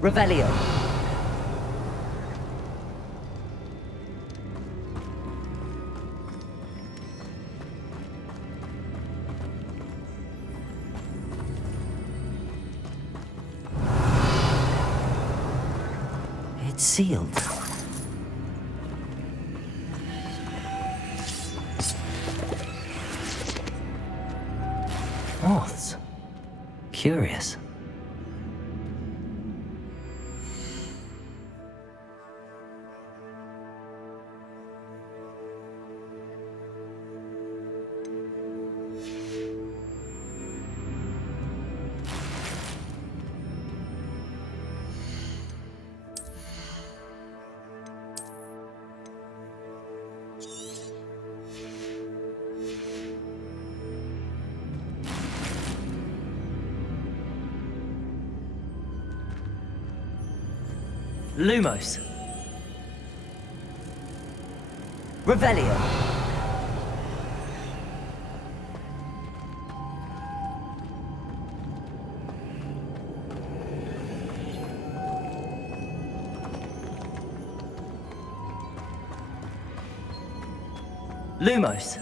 Revelio. It's sealed. Moths. Curious. Lumos. Revelio. Lumos.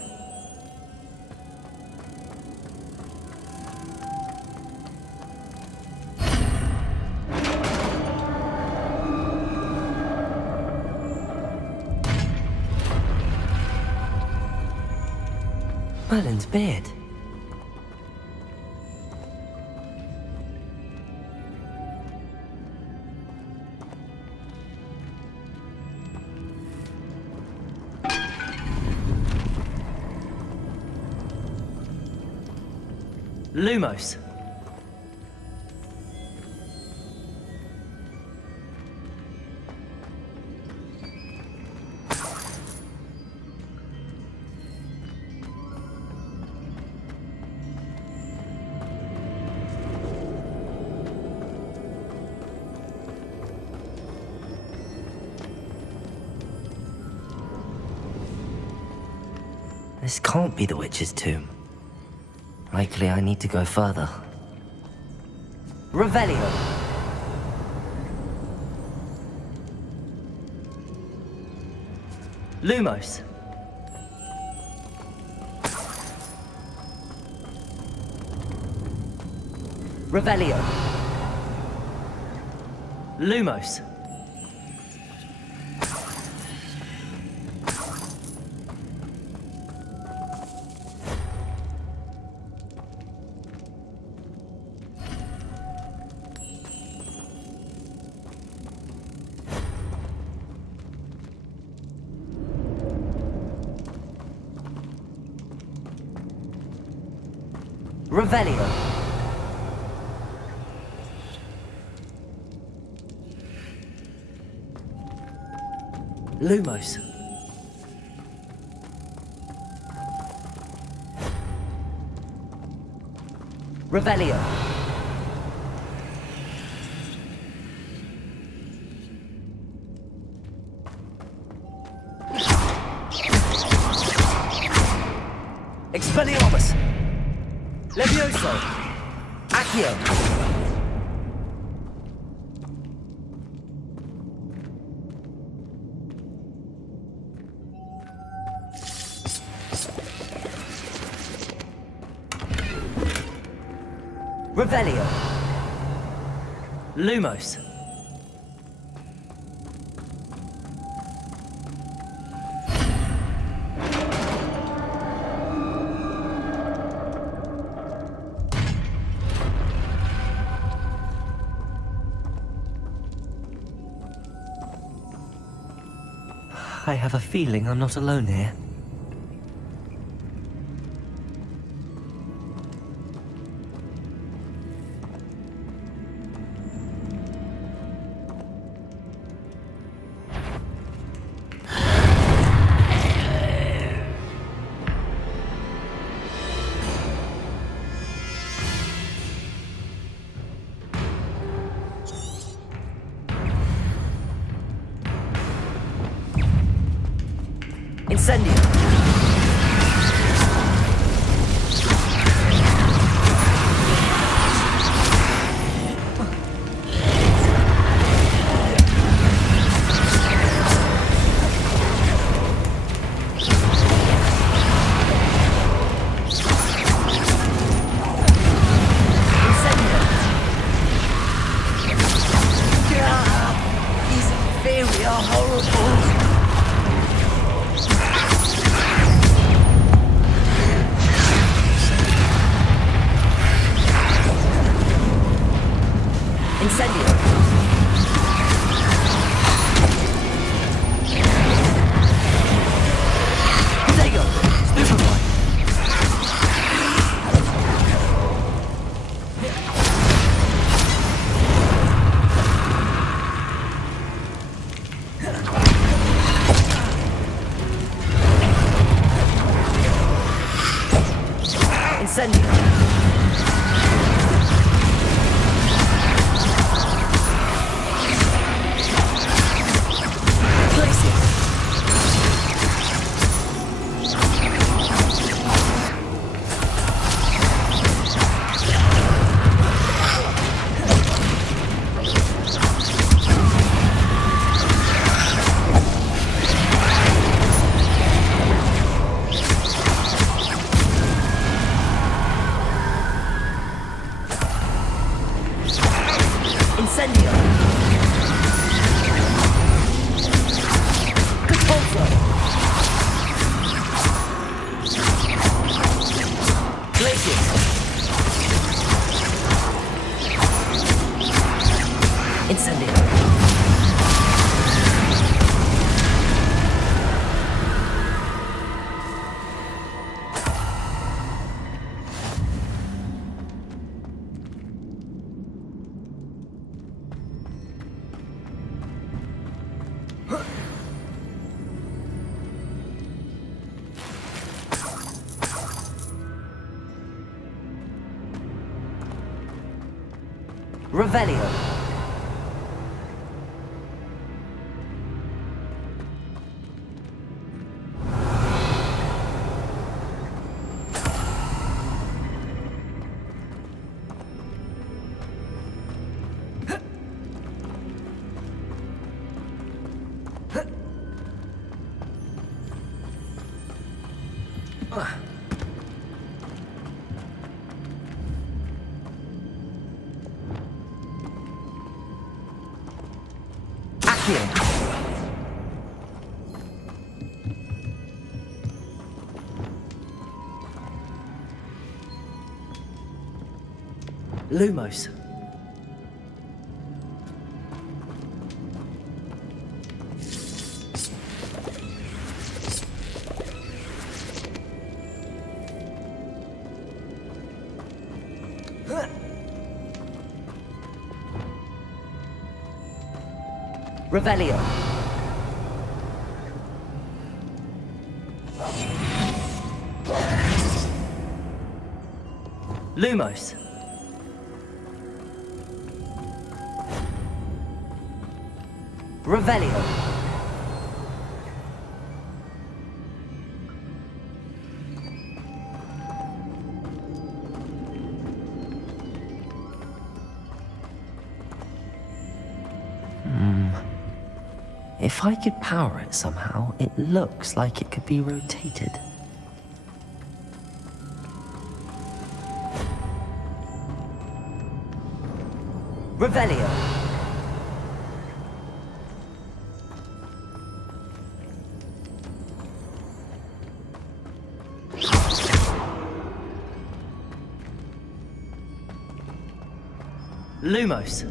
Merlin's beard. Lumos. This can't be the witch's tomb. Likely I need to go further. Revelio. Lumos. Revelio. Lumos. Revelio. Lumos. Revelio. Expelliarmus. Levioso! Accio! Revelio! Lumos! I have a feeling I'm not alone here. Incendio! Incendio. Glacius. Incendio. Catapulto. Glacius. Incendio. Revelio. Accio. Lumos. Revelio. Lumos. Revelio. If I could power it somehow, it looks like it could be rotated. Revelio. Lumos.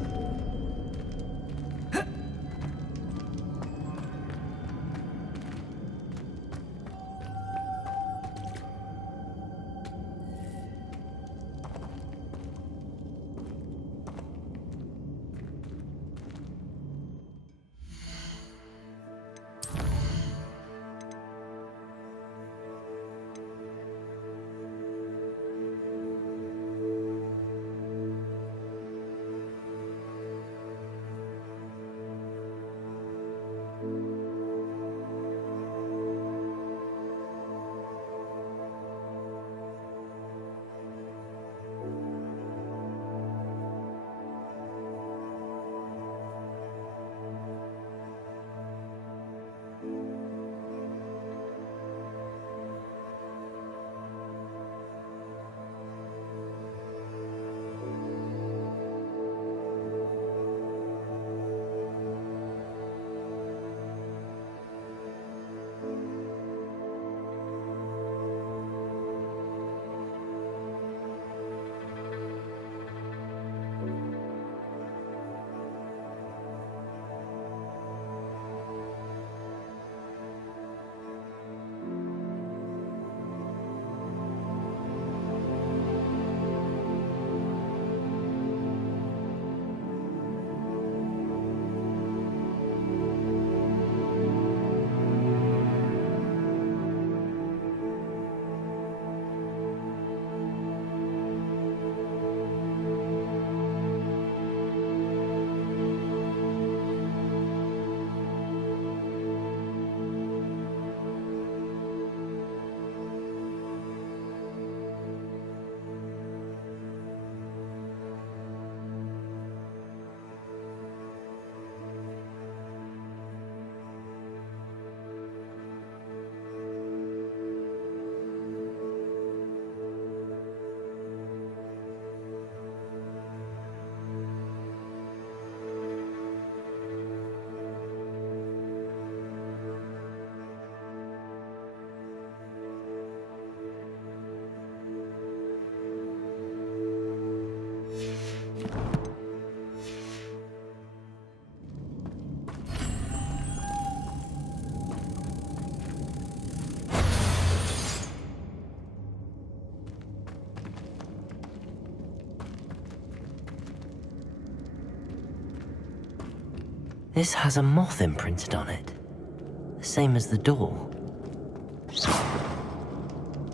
This has a moth imprinted on it. The same as the door.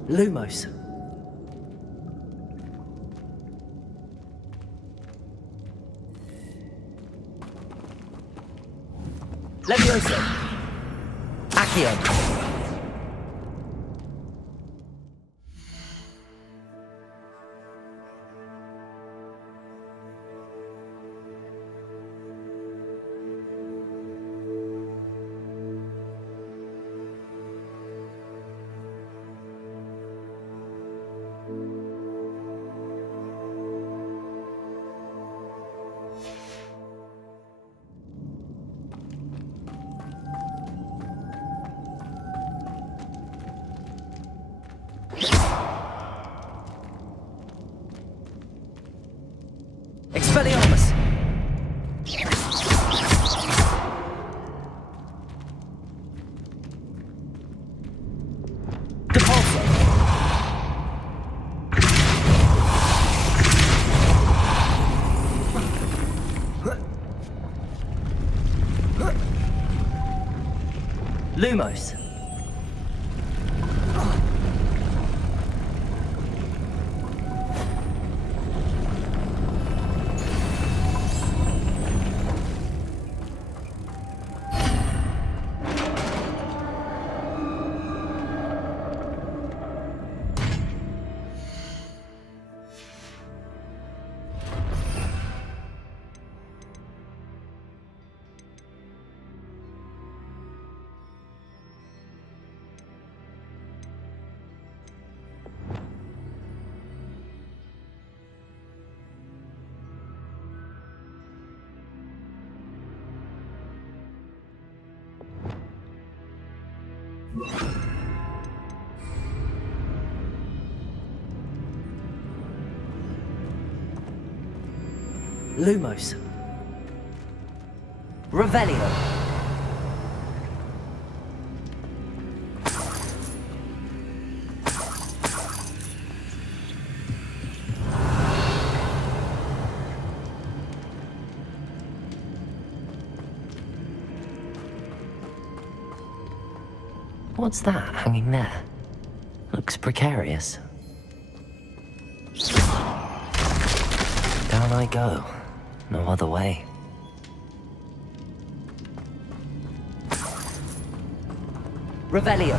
Lumos. Levioso. Accio. Expelliarmus! Depulso! Lumos! Lumos. Revelio. What's that hanging there? Looks precarious. Down I go. No other way. Revelio.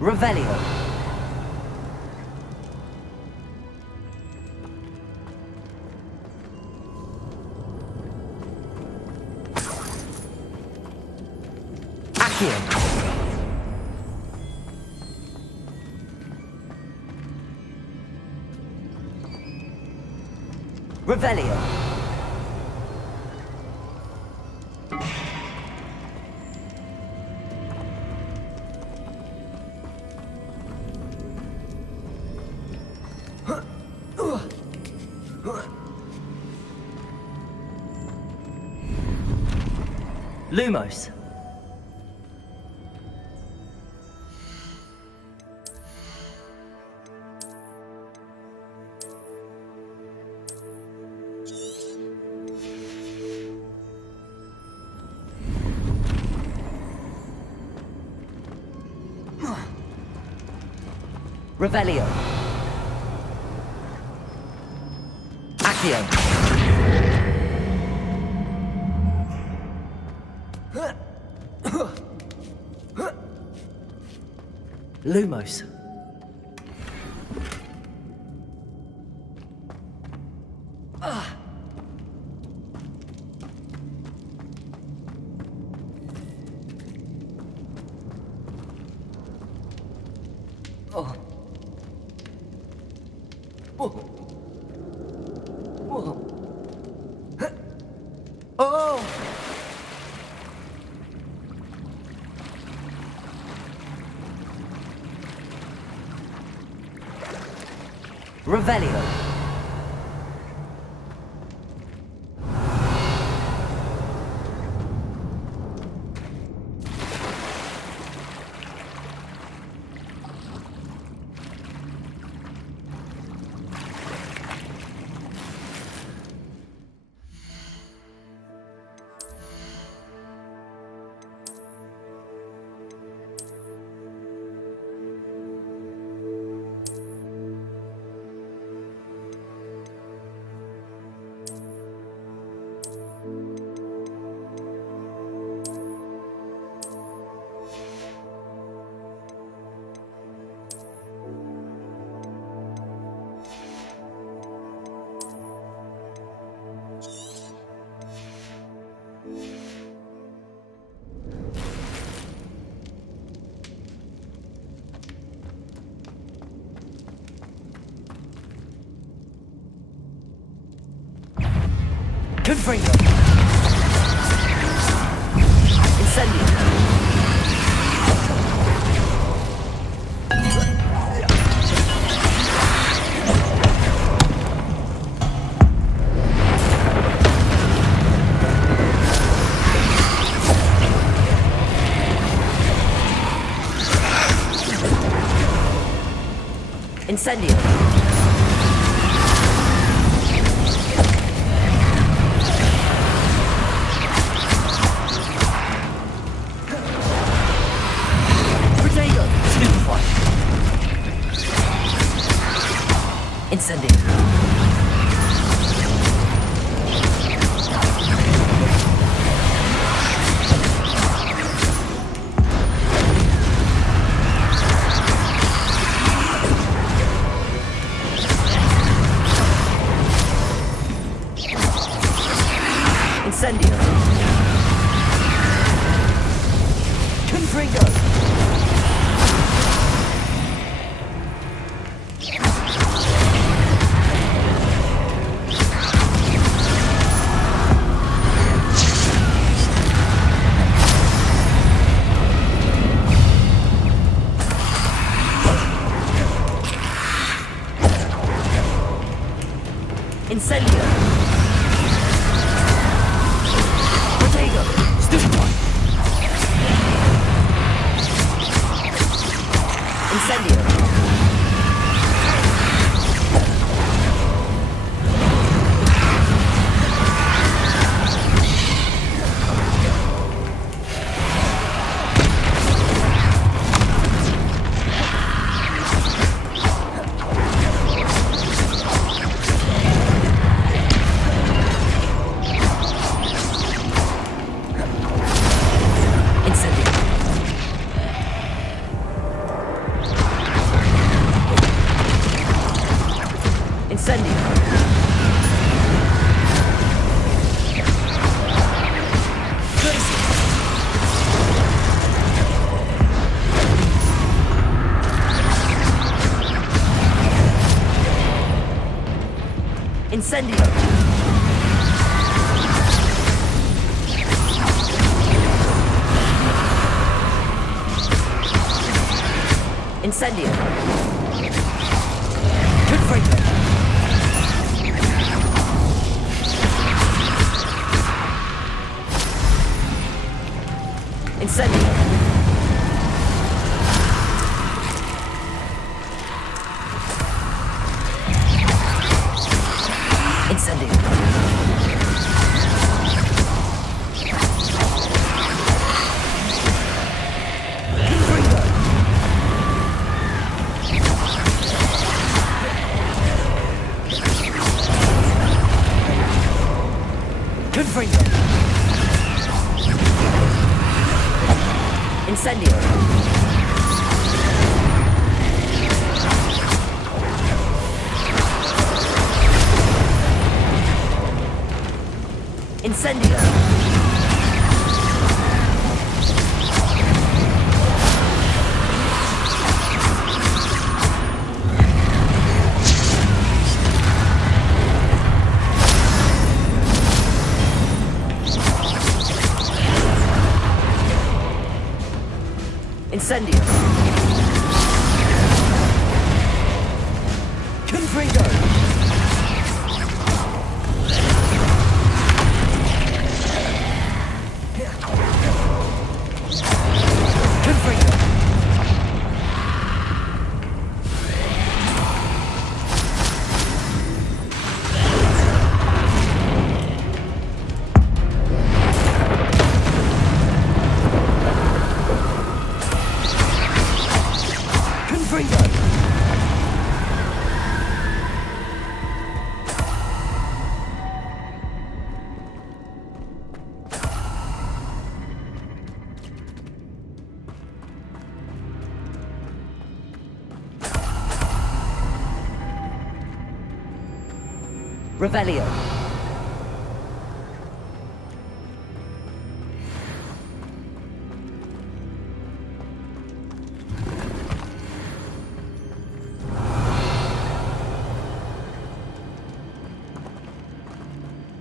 Revelio. Accio. Revelio. Lumos. Revelio. Accio. Lumos. Oh! Revelio. Gryffindor. Incendio. Incendio. Incendio. Incendio. Confringo. Incendio. Protego. Stupid one. Incendio. Incendio. Incendio. Incendio. Confringo. Incendio. Incendio. Gryffindor. Incendio. Incendio. Incendio. Confringo. Confringo. Revelio.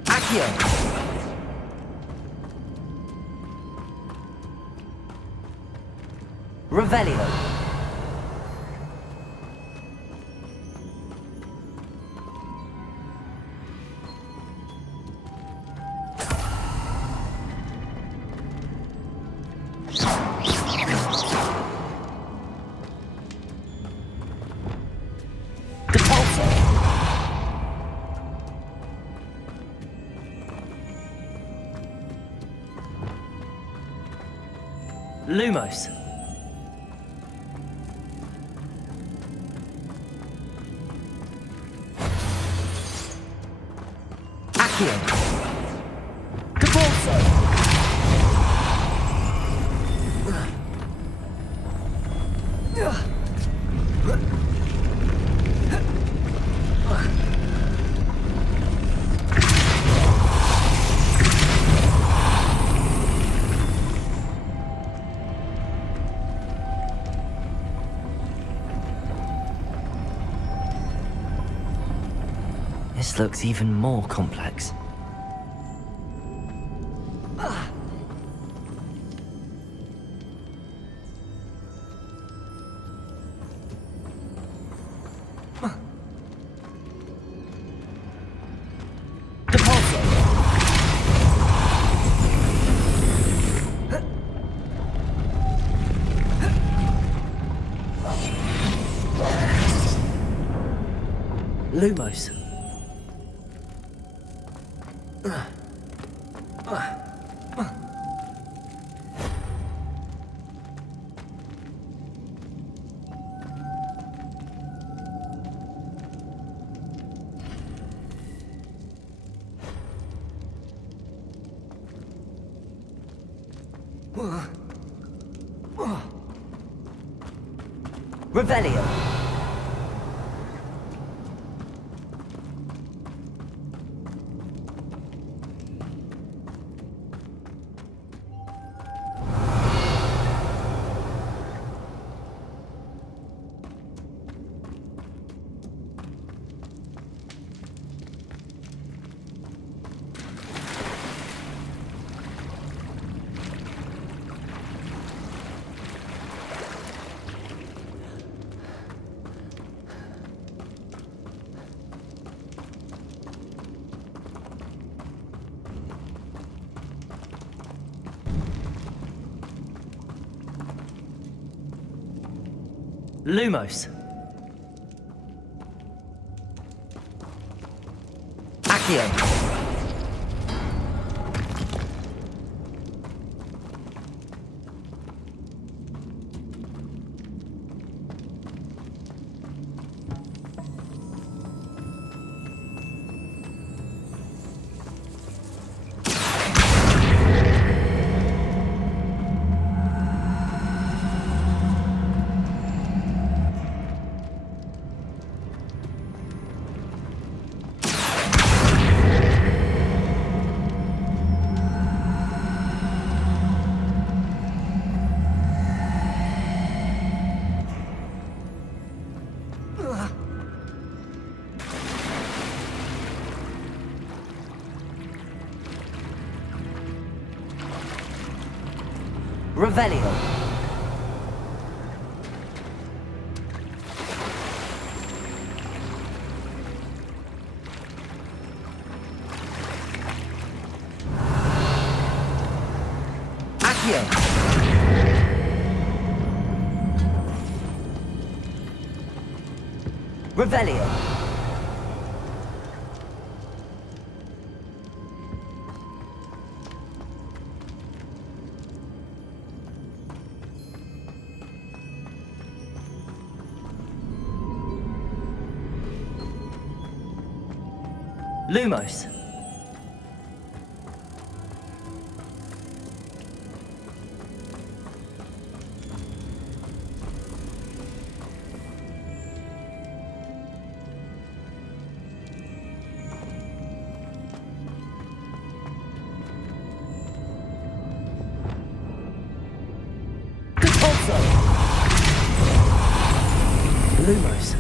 Accio. Revelio. Lumos. Accio. Caporso. This looks even more complex. Lumos. Revelio. Lumos. Accio. Revelio. Revelio. Lumos. Lumos.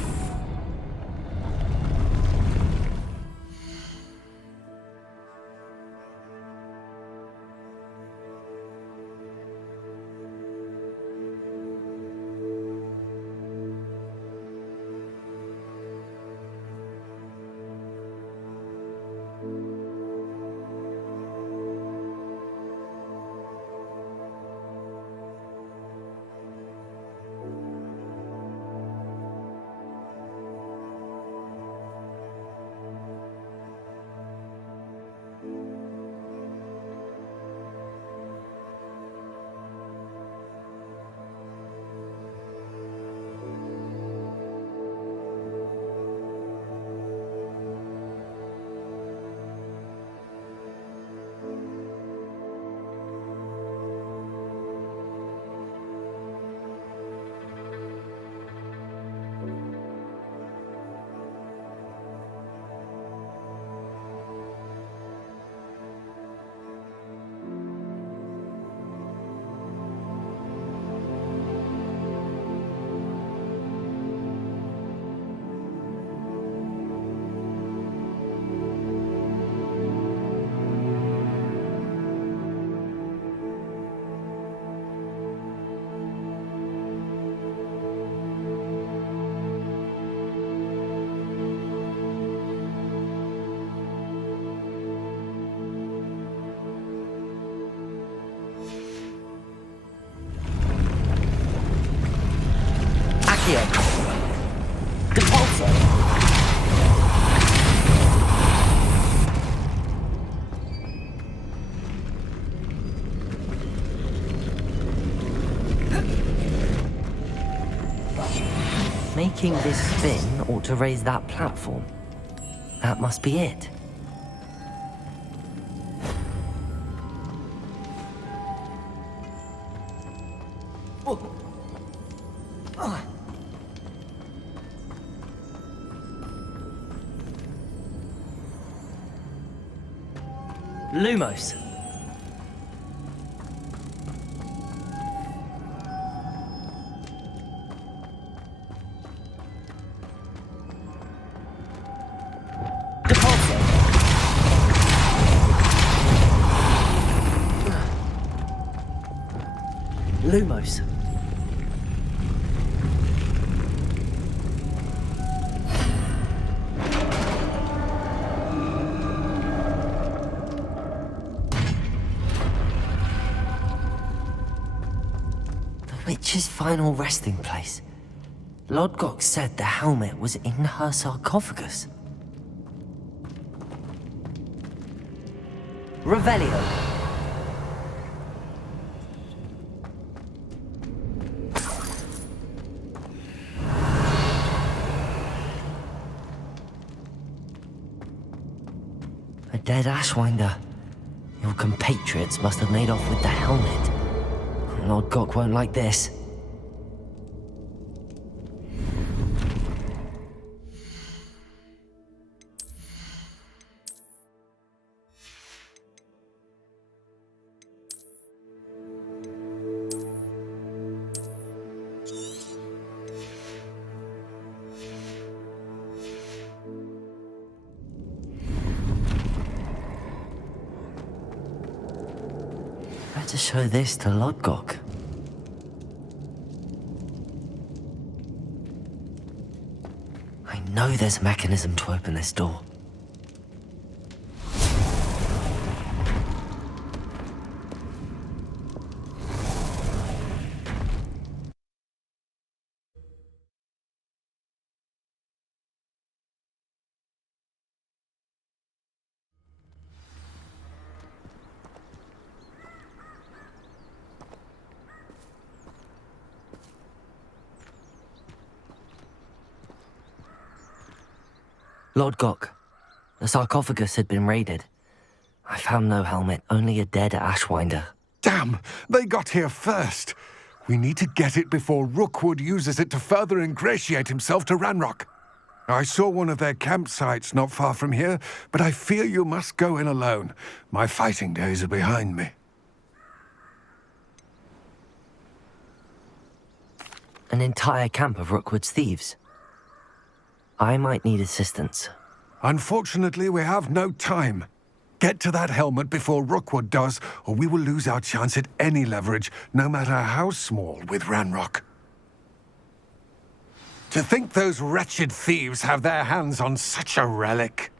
Making this spin ought to raise that platform. That must be it. Lumos. Lumos. The witch's final resting place. Lodgok said the helmet was in her sarcophagus. Revelio. A dead Ashwinder. Your compatriots must have made off with the helmet. Lodgok won't like this. Better show this to Lodgok. I know there's a mechanism to open this door. Lord Gok, the sarcophagus had been raided. I found no helmet, only a dead Ashwinder. Damn! They got here first! We need to get it before Rookwood uses it to further ingratiate himself to Ranrock. I saw one of their campsites not far from here, but I fear you must go in alone. My fighting days are behind me. An entire camp of Rookwood's thieves. I might need assistance. Unfortunately, we have no time. Get to that helmet before Rookwood does, or we will lose our chance at any leverage, no matter how small, with Ranrock. To think those wretched thieves have their hands on such a relic.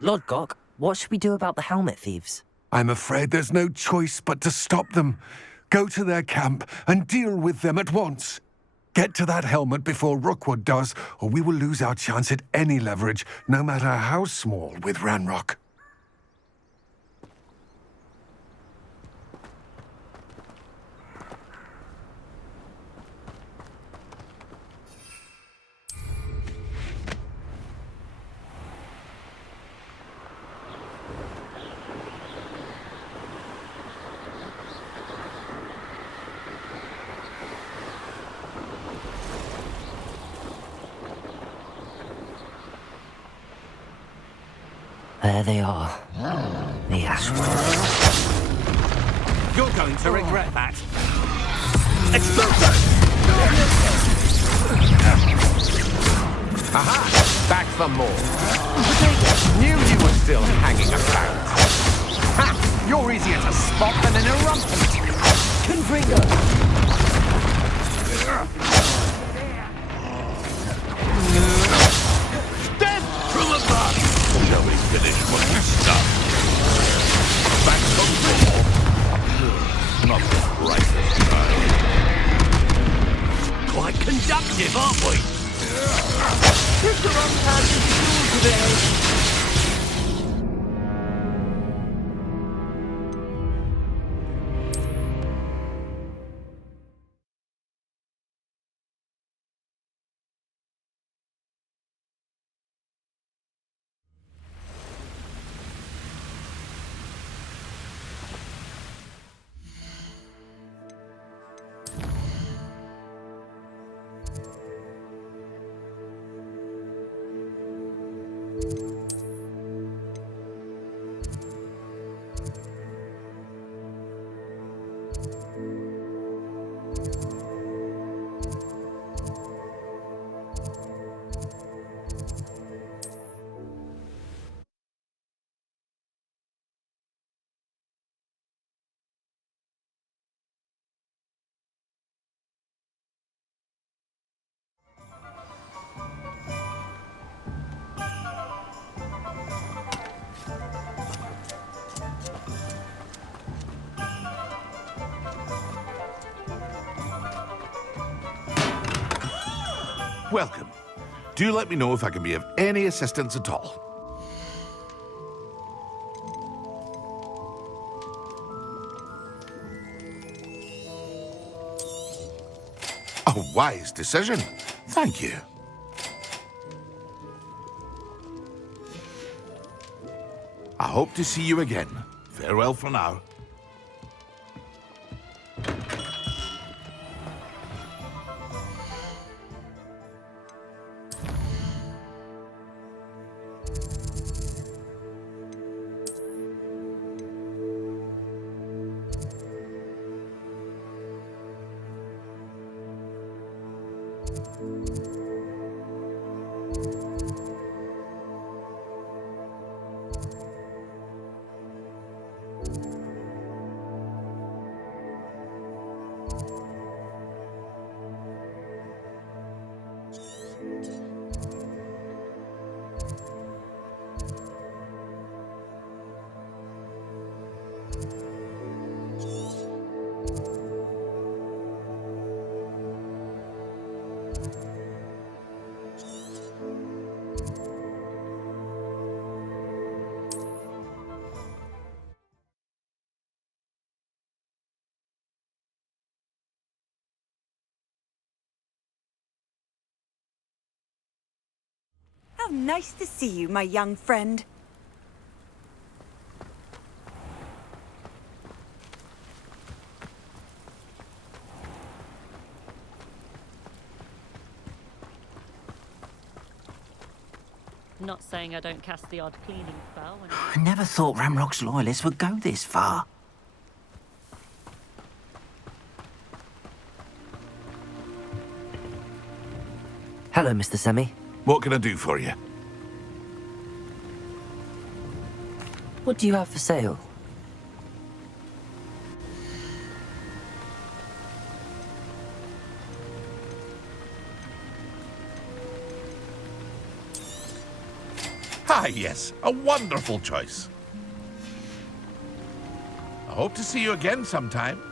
Lord Gok, what should we do about the helmet thieves? I'm afraid there's no choice but to stop them. Go to their camp and deal with them at once. Get to that helmet before Rookwood does, or we will lose our chance at any leverage, no matter how small, with Ranrock. There they are. The Ashwinders. You're going to regret that. Explosion! Aha! Back for more. Knew you were still hanging around. Ha! You're easier to spot than an irrumpent. Confringo! Death from above! Shall we finish what we start? Back from door. Not the brightest side. Quite conductive, aren't we? It's the wrong time to be cool today. Welcome. Do let me know if I can be of any assistance at all. A wise decision. Thank you. I hope to see you again. Farewell for now. How nice to see you, my young friend. Not saying I don't cast the odd cleaning spell when I never thought Ramrock's loyalists would go this far. Hello, Mr. Semi. What can I do for you? What do you have for sale? Ah, yes, a wonderful choice. I hope to see you again sometime.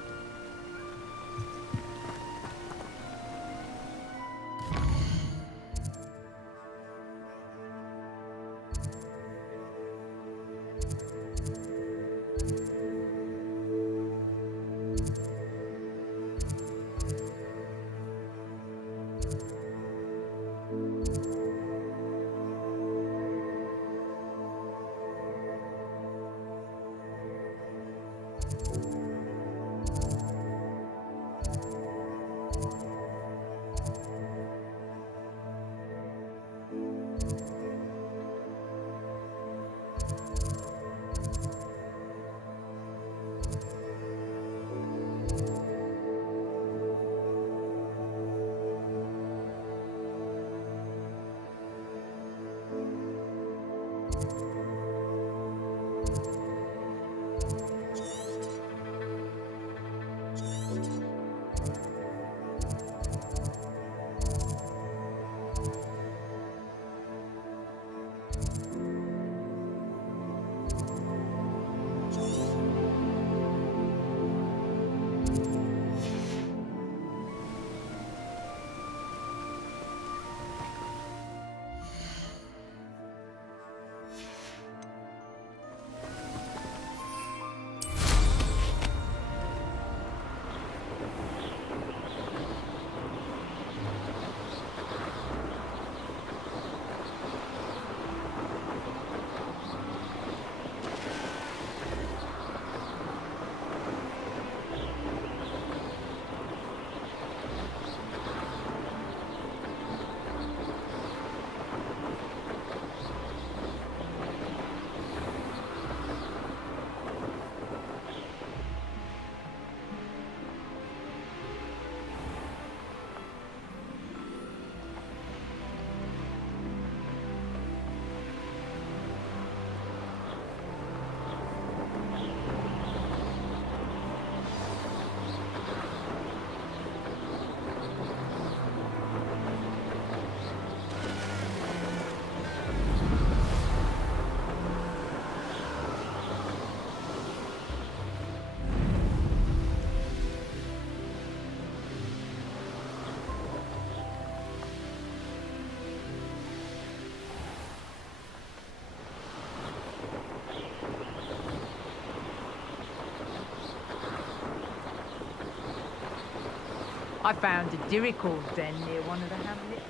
I found a Dirical's den near one of the hamlets.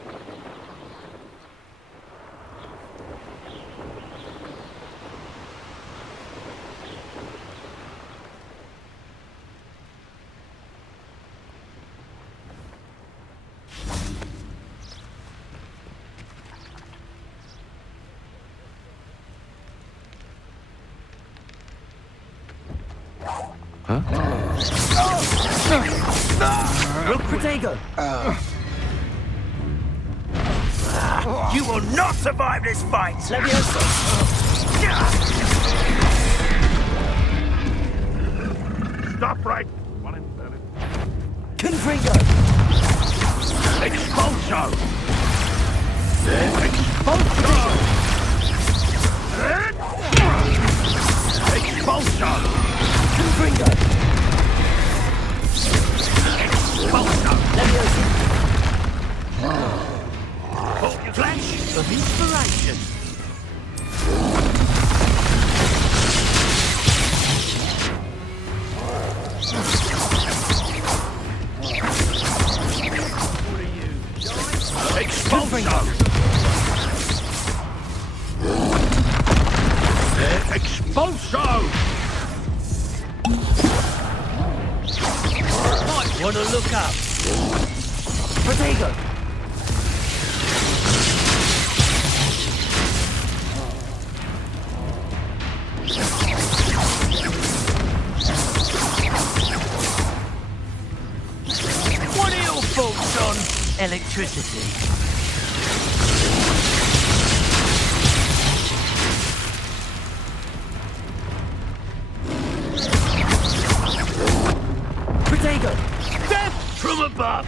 Protego! You will not survive this fight! Levioso! Stop right. One inverted. Confringo! Expulso! Expulso! Expulso! Confringo! Levioso! Flash of inspiration! Expulso! up! Protego! What are your thoughts on electricity? Protego! Death from above!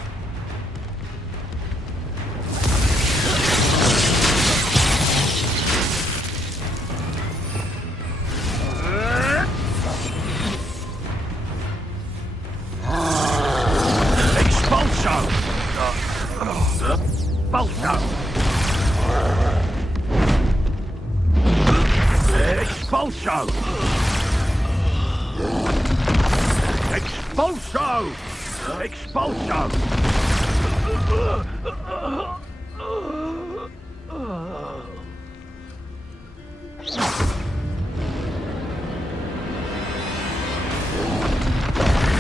Expulso! Expulso! Expulso! Expulso! Expulso!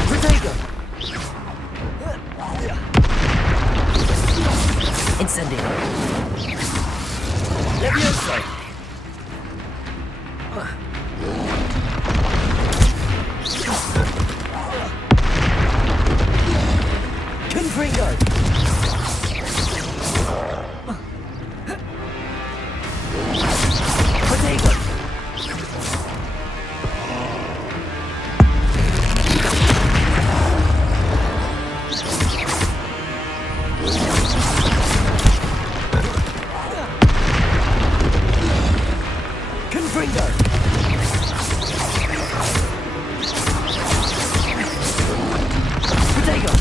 Protego! Incendio! Levioso! Confringo! Protego! Confringo! Protego!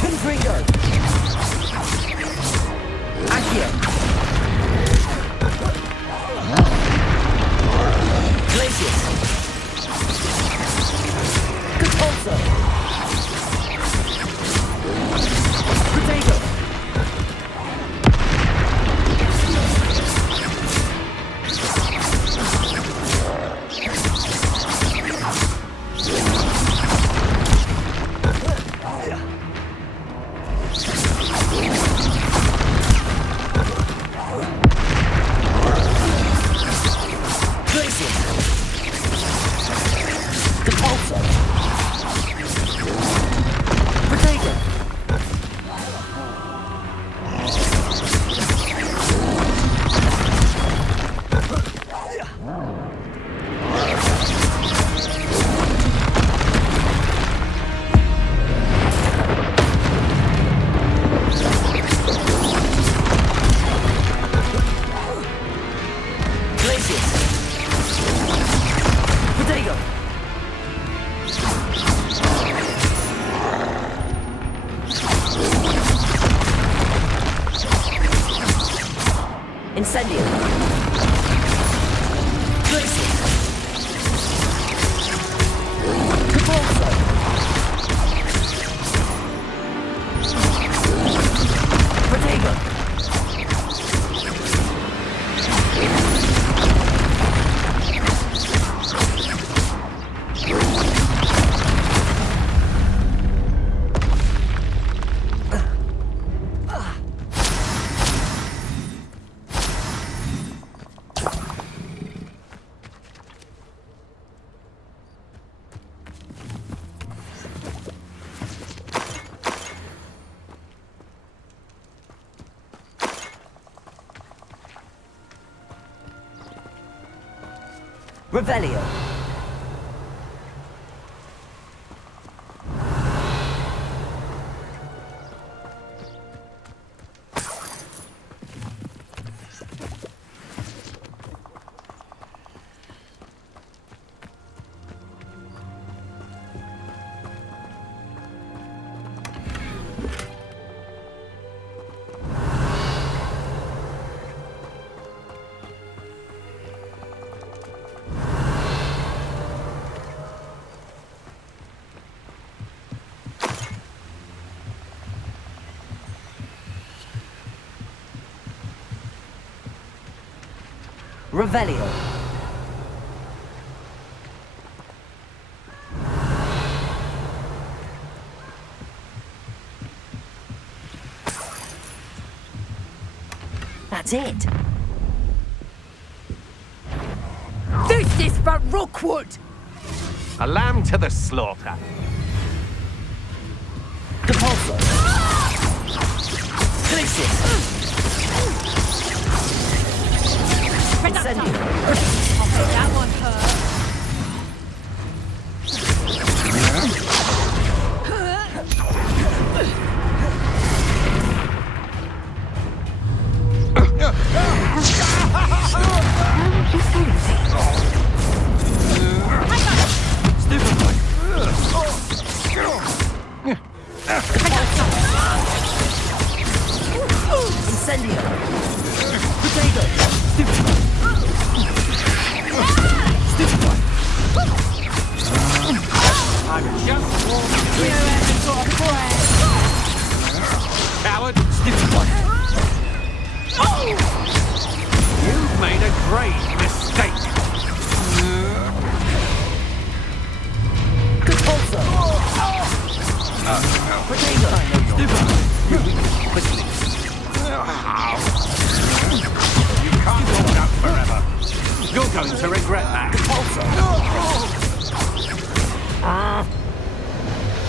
Confringo! Accio! Glacius! Capulso! Protego! Glacius! Capulso! Protego! Glacius! Protego! Incendio! Glacius! Capulso! Protego! Revelio! Revelio. That's it. This is for Rookwood! A lamb to the slaughter. Depulso. Crisis. Incendio. Okay, that one hurt. Incendio. Potato. I'm just walking. Coward. You've made a great mistake. Depulso. Potato. You can't hold out forever. You're going to regret that.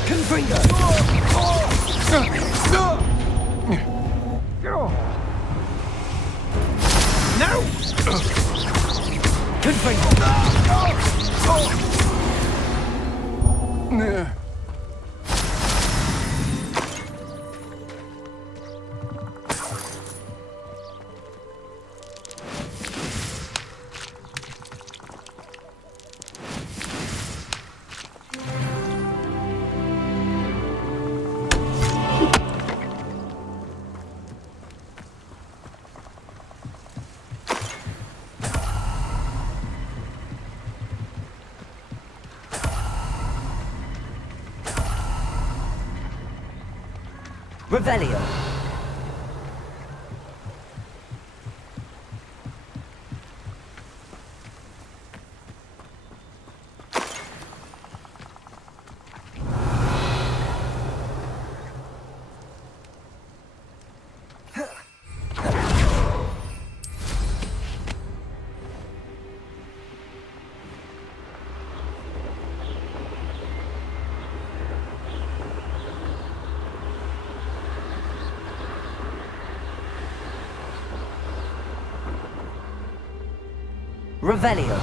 Confringo. No! Revelio. Revelio.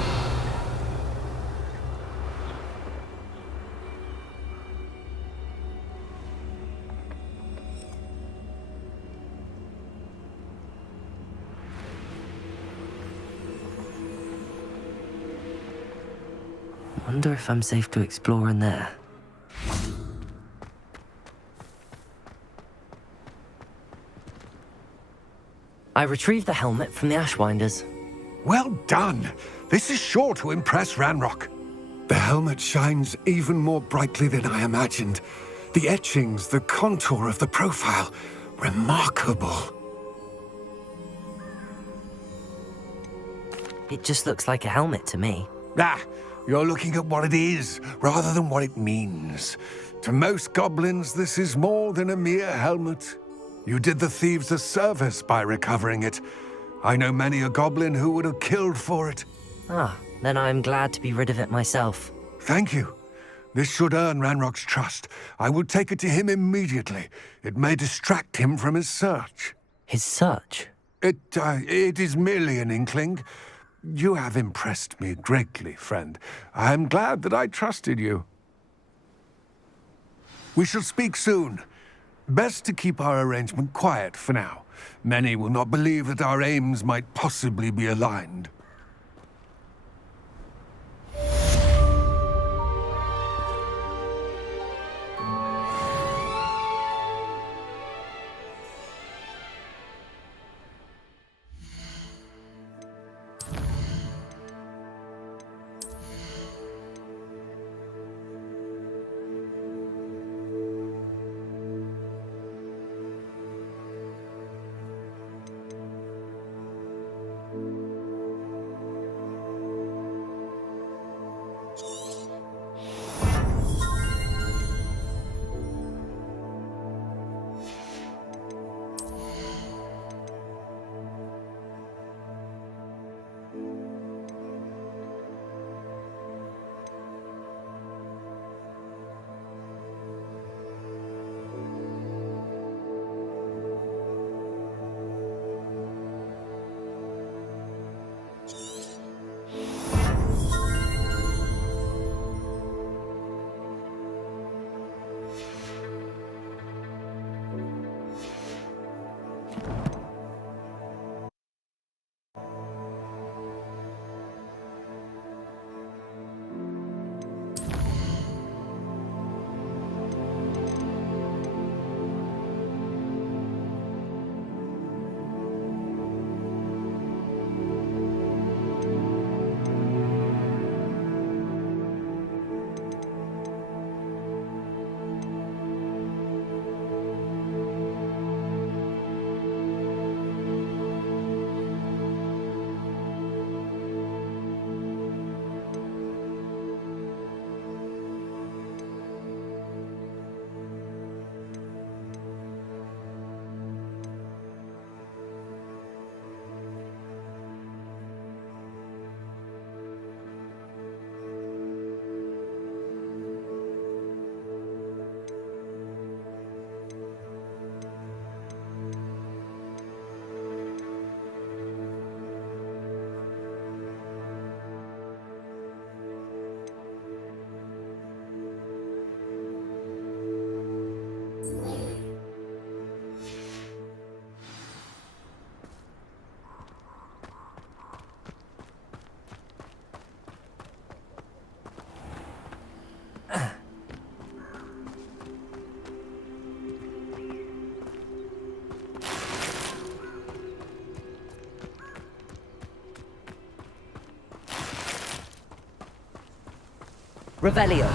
Wonder if I'm safe to explore in there. I retrieved the helmet from the Ashwinders. Well done. This is sure to impress Ranrock. The helmet shines even more brightly than I imagined. The etchings, the contour of the profile, remarkable. It just looks like a helmet to me. Ah, you're looking at what it is, rather than what it means. To most goblins, this is more than a mere helmet. You did the thieves a service by recovering it. I know many a goblin who would have killed for it. Ah, then I'm glad to be rid of it myself. Thank you. This should earn Ranrock's trust. I will take it to him immediately. It may distract him from his search. His search? It is merely an inkling. You have impressed me greatly, friend. I am glad that I trusted you. We shall speak soon. Best to keep our arrangement quiet for now. Many will not believe that our aims might possibly be aligned. Revelio.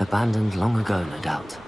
Abandoned long ago, no doubt.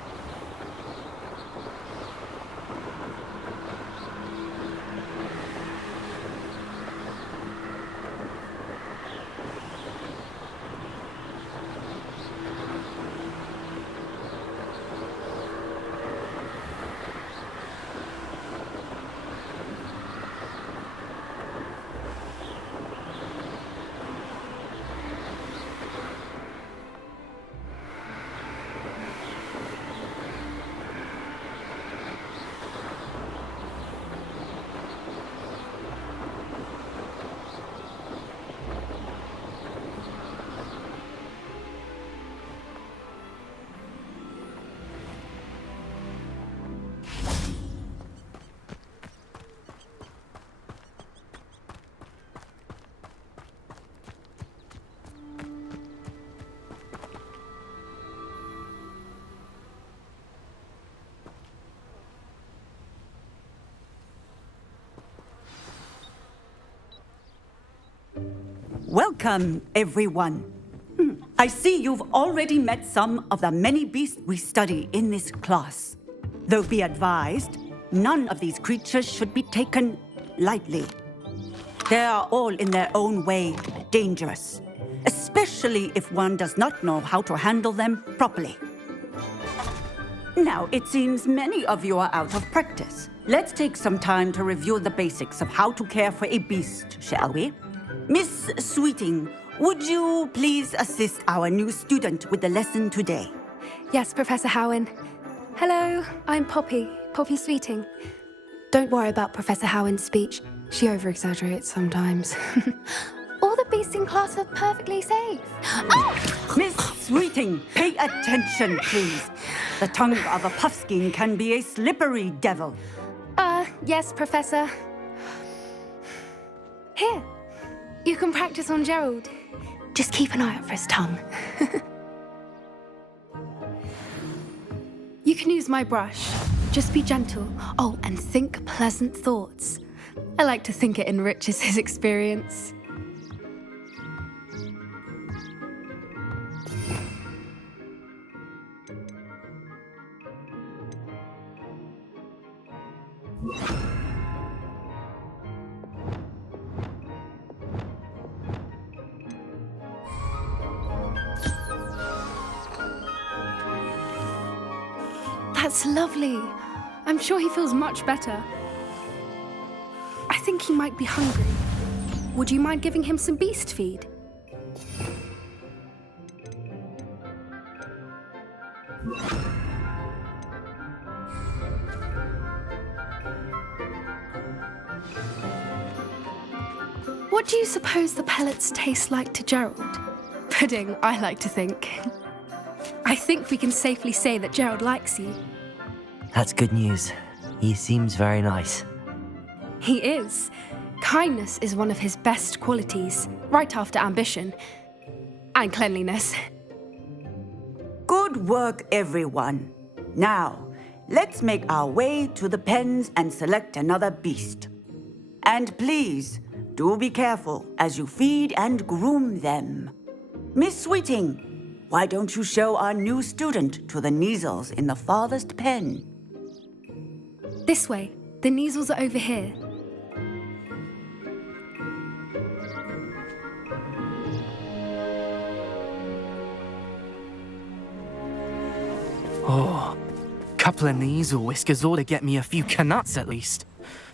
Welcome, everyone. I see you've already met some of the many beasts we study in this class. Though be advised, none of these creatures should be taken lightly. They are all in their own way dangerous, especially if one does not know how to handle them properly. Now, it seems many of you are out of practice. Let's take some time to review the basics of how to care for a beast, shall we? Miss Sweeting, would you please assist our new student with the lesson today? Yes, Professor Howen. Hello, I'm Poppy Sweeting. Don't worry about Professor Howen's speech. She over-exaggerates sometimes. All the beasts in class are perfectly safe. Oh! Miss Sweeting, pay attention, please. The tongue of a puffskein can be a slippery devil. Yes, Professor. Here, you can practice on Gerald. Just keep an eye out for his tongue. You can use my brush. Just be gentle. Oh, and think pleasant thoughts. I like to think it enriches his experience. That's lovely. I'm sure he feels much better. I think he might be hungry. Would you mind giving him some beast feed? What do you suppose the pellets taste like to Gerald? Pudding, I like to think. I think we can safely say that Gerald likes you. That's good news. He seems very nice. He is. Kindness is one of his best qualities, right after ambition. And cleanliness. Good work, everyone. Now, let's make our way to the pens and select another beast. And please, do be careful as you feed and groom them. Miss Sweeting, why don't you show our new student to the Kneazles in the farthest pen? This way. The Kneazles are over here. Oh, couple of Kneasel whiskers ought to get me a few canuts at least.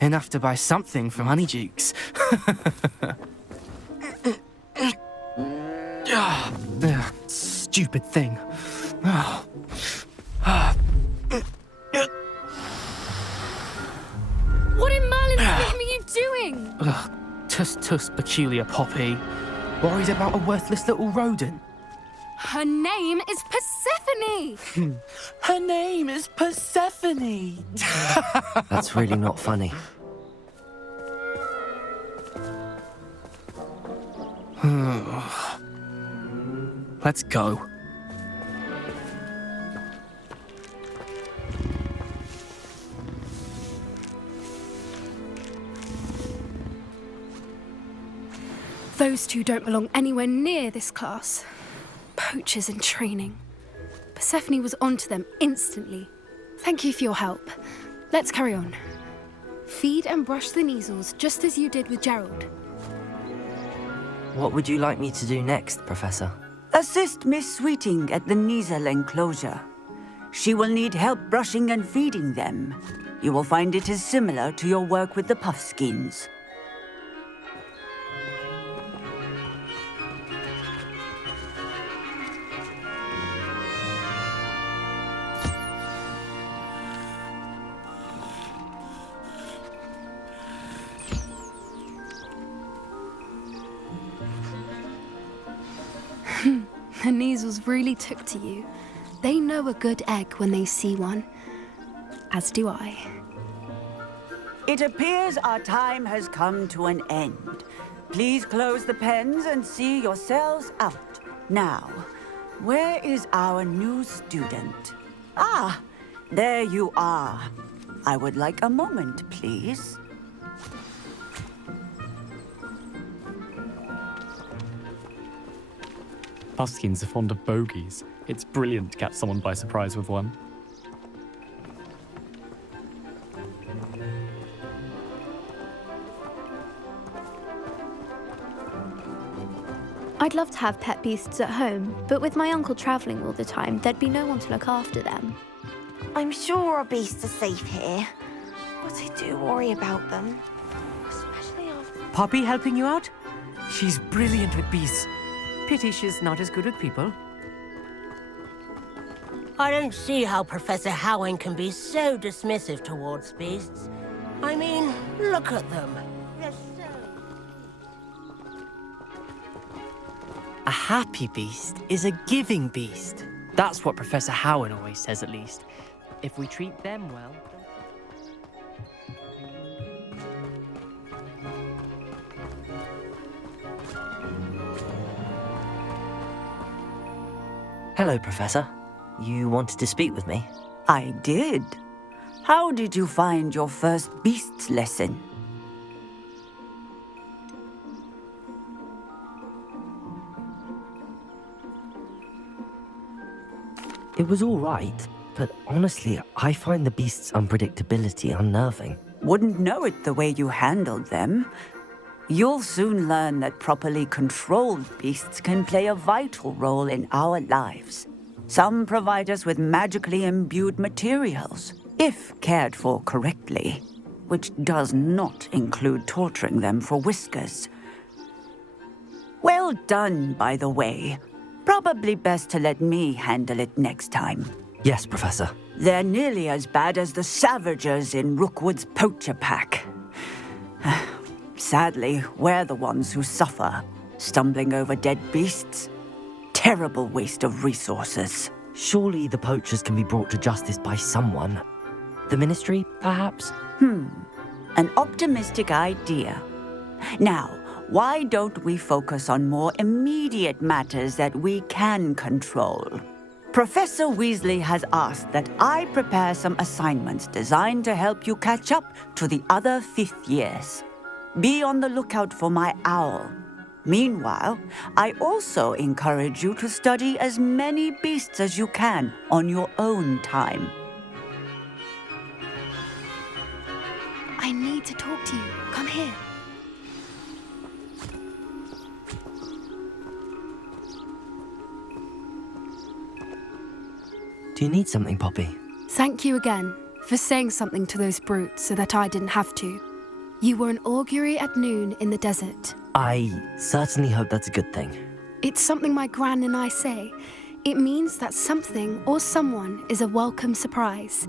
Enough to buy something from Honeydukes. Stupid thing. What in Merlin's name are you doing? Tuss, peculiar Poppy. Worried about a worthless little rodent. Her name is Persephone! Her name is Persephone! That's really not funny. Let's go. Those two don't belong anywhere near this class. Poachers in training. Persephone was onto them instantly. Thank you for your help. Let's carry on. Feed and brush the Kneasels just as you did with Gerald. What would you like me to do next, Professor? Assist Miss Sweeting at the Kneasel enclosure. She will need help brushing and feeding them. You will find it is similar to your work with the Puffskins. The Kneasels really took to you. They know a good egg when they see one. As do I. It appears our time has come to an end. Please close the pens and see yourselves out. Now, where is our new student? Ah, there you are. I would like a moment, please. Puffskins are fond of bogies. It's brilliant to catch someone by surprise with one. I'd love to have pet beasts at home, but with my uncle travelling all the time, there'd be no one to look after them. I'm sure our beasts are safe here, but I do worry about them. Especially after... Poppy helping you out? She's brilliant with beasts. Pity she's not as good with people. I don't see how Professor Howin can be so dismissive towards beasts. I mean, look at them. They're so... A happy beast is a giving beast. That's what Professor Howin always says, at least. If we treat them well... Hello, Professor. You wanted to speak with me? I did. How did you find your first beasts lesson? It was all right, but honestly, I find the beast's unpredictability unnerving. Wouldn't know it the way you handled them. You'll soon learn that properly controlled beasts can play a vital role in our lives. Some provide us with magically imbued materials, if cared for correctly, which does not include torturing them for whiskers. Well done, by the way. Probably best to let me handle it next time. Yes, Professor. They're nearly as bad as the Savagers in Rookwood's poacher pack. Sadly, we're the ones who suffer, stumbling over dead beasts. Terrible waste of resources. Surely the poachers can be brought to justice by someone. The Ministry, perhaps? An optimistic idea. Now, why don't we focus on more immediate matters that we can control? Professor Weasley has asked that I prepare some assignments designed to help you catch up to the other fifth years. Be on the lookout for my owl. Meanwhile, I also encourage you to study as many beasts as you can on your own time. I need to talk to you. Come here. Do you need something, Poppy? Thank you again for saying something to those brutes so that I didn't have to. You were an augury at noon in the desert. I certainly hope that's a good thing. It's something my gran and I say. It means that something or someone is a welcome surprise.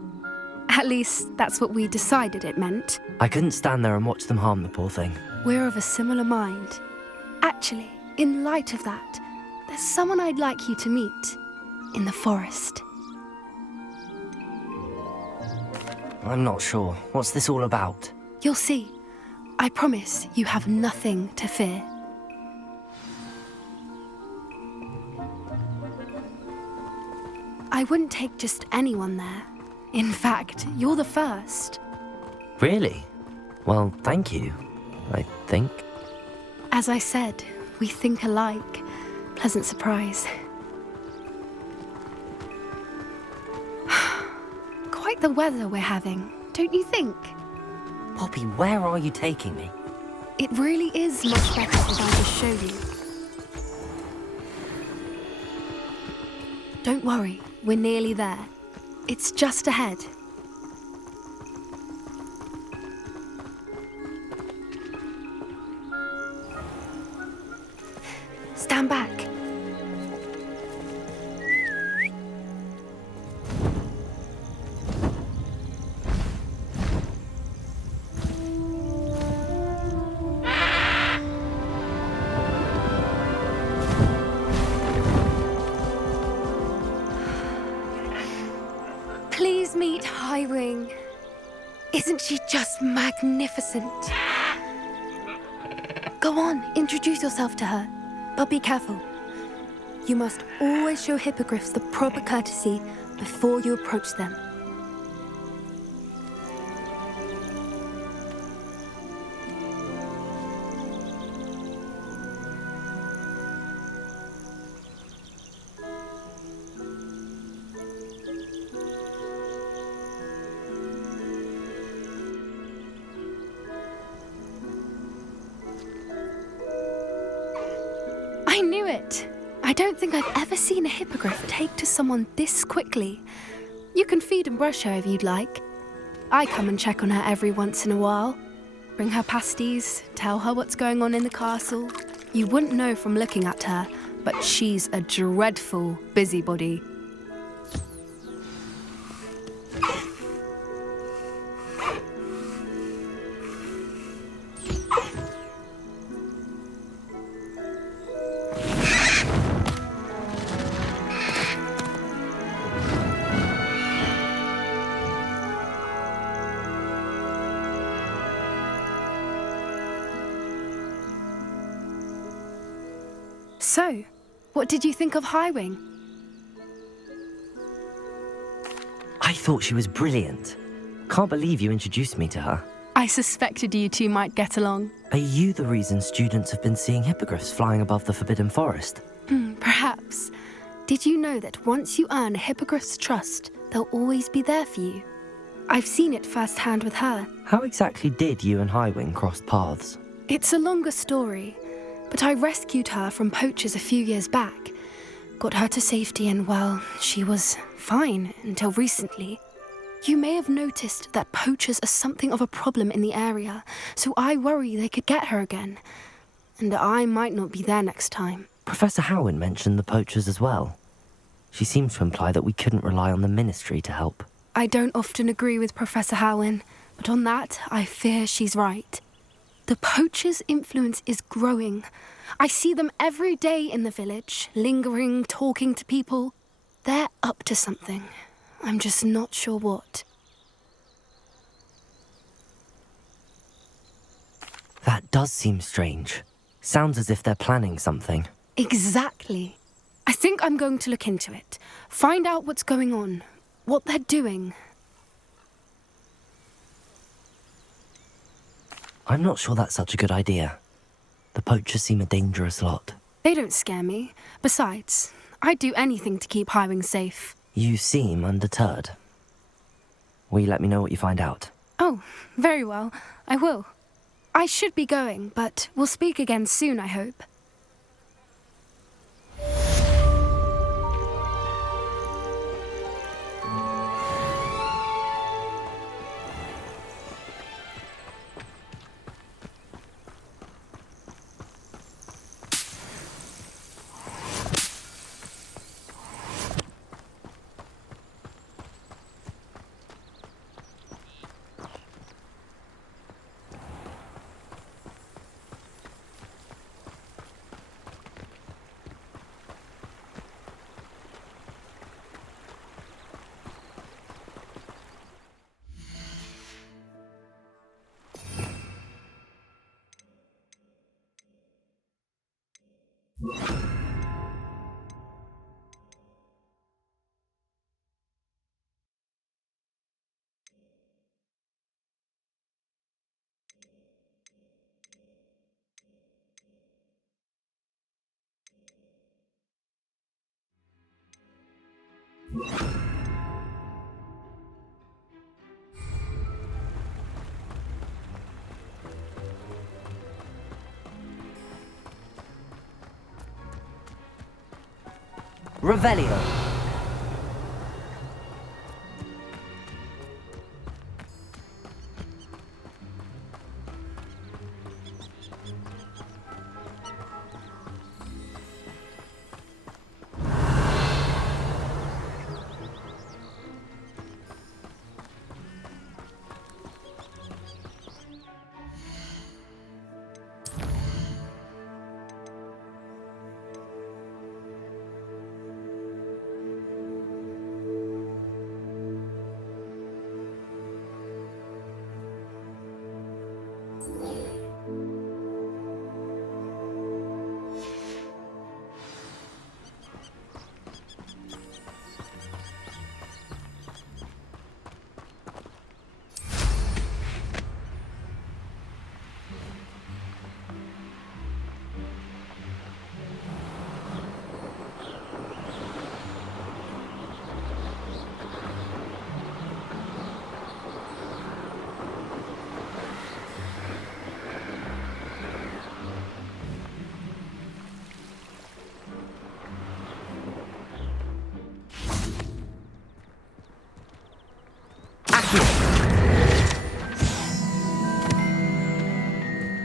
At least, that's what we decided it meant. I couldn't stand there and watch them harm the poor thing. We're of a similar mind. Actually, in light of that, there's someone I'd like you to meet in the forest. I'm not sure. What's this all about? You'll see. I promise you have nothing to fear. I wouldn't take just anyone there. In fact, you're the first. Really? Well, thank you, I think. As I said, we think alike. Pleasant surprise. Quite the weather we're having, don't you think? Poppy, where are you taking me? It really is much better if I just show you. Don't worry, we're nearly there. It's just ahead. Stand back. Please meet Highwing. Isn't she just magnificent? Go on, introduce yourself to her. But be careful. You must always show hippogriffs the proper courtesy before you approach them. I knew it! I don't think I've ever seen a hippogriff take to someone this quickly. You can feed and brush her if you'd like. I come and check on her every once in a while. Bring her pasties, tell her what's going on in the castle. You wouldn't know from looking at her, but she's a dreadful busybody. So, what did you think of Highwing? I thought she was brilliant. Can't believe you introduced me to her. I suspected you two might get along. Are you the reason students have been seeing hippogriffs flying above the Forbidden Forest? Perhaps. Did you know that once you earn a hippogriff's trust, they'll always be there for you? I've seen it firsthand with her. How exactly did you and Highwing cross paths? It's a longer story, but I rescued her from poachers a few years back. Got her to safety and, well, she was fine until recently. You may have noticed that poachers are something of a problem in the area, so I worry they could get her again. And I might not be there next time. Professor Howin mentioned the poachers as well. She seems to imply that we couldn't rely on the ministry to help. I don't often agree with Professor Howin, but on that, I fear she's right. The poachers' influence is growing. I see them every day in the village, lingering, talking to people. They're up to something. I'm just not sure what. That does seem strange. Sounds as if they're planning something. Exactly. I think I'm going to look into it. Find out what's going on, what they're doing. I'm not sure that's such a good idea. The poachers seem a dangerous lot. They don't scare me. Besides, I'd do anything to keep Highwing safe. You seem undeterred. Will you let me know what you find out? Oh, very well. I will. I should be going, but we'll speak again soon, I hope. Revelio.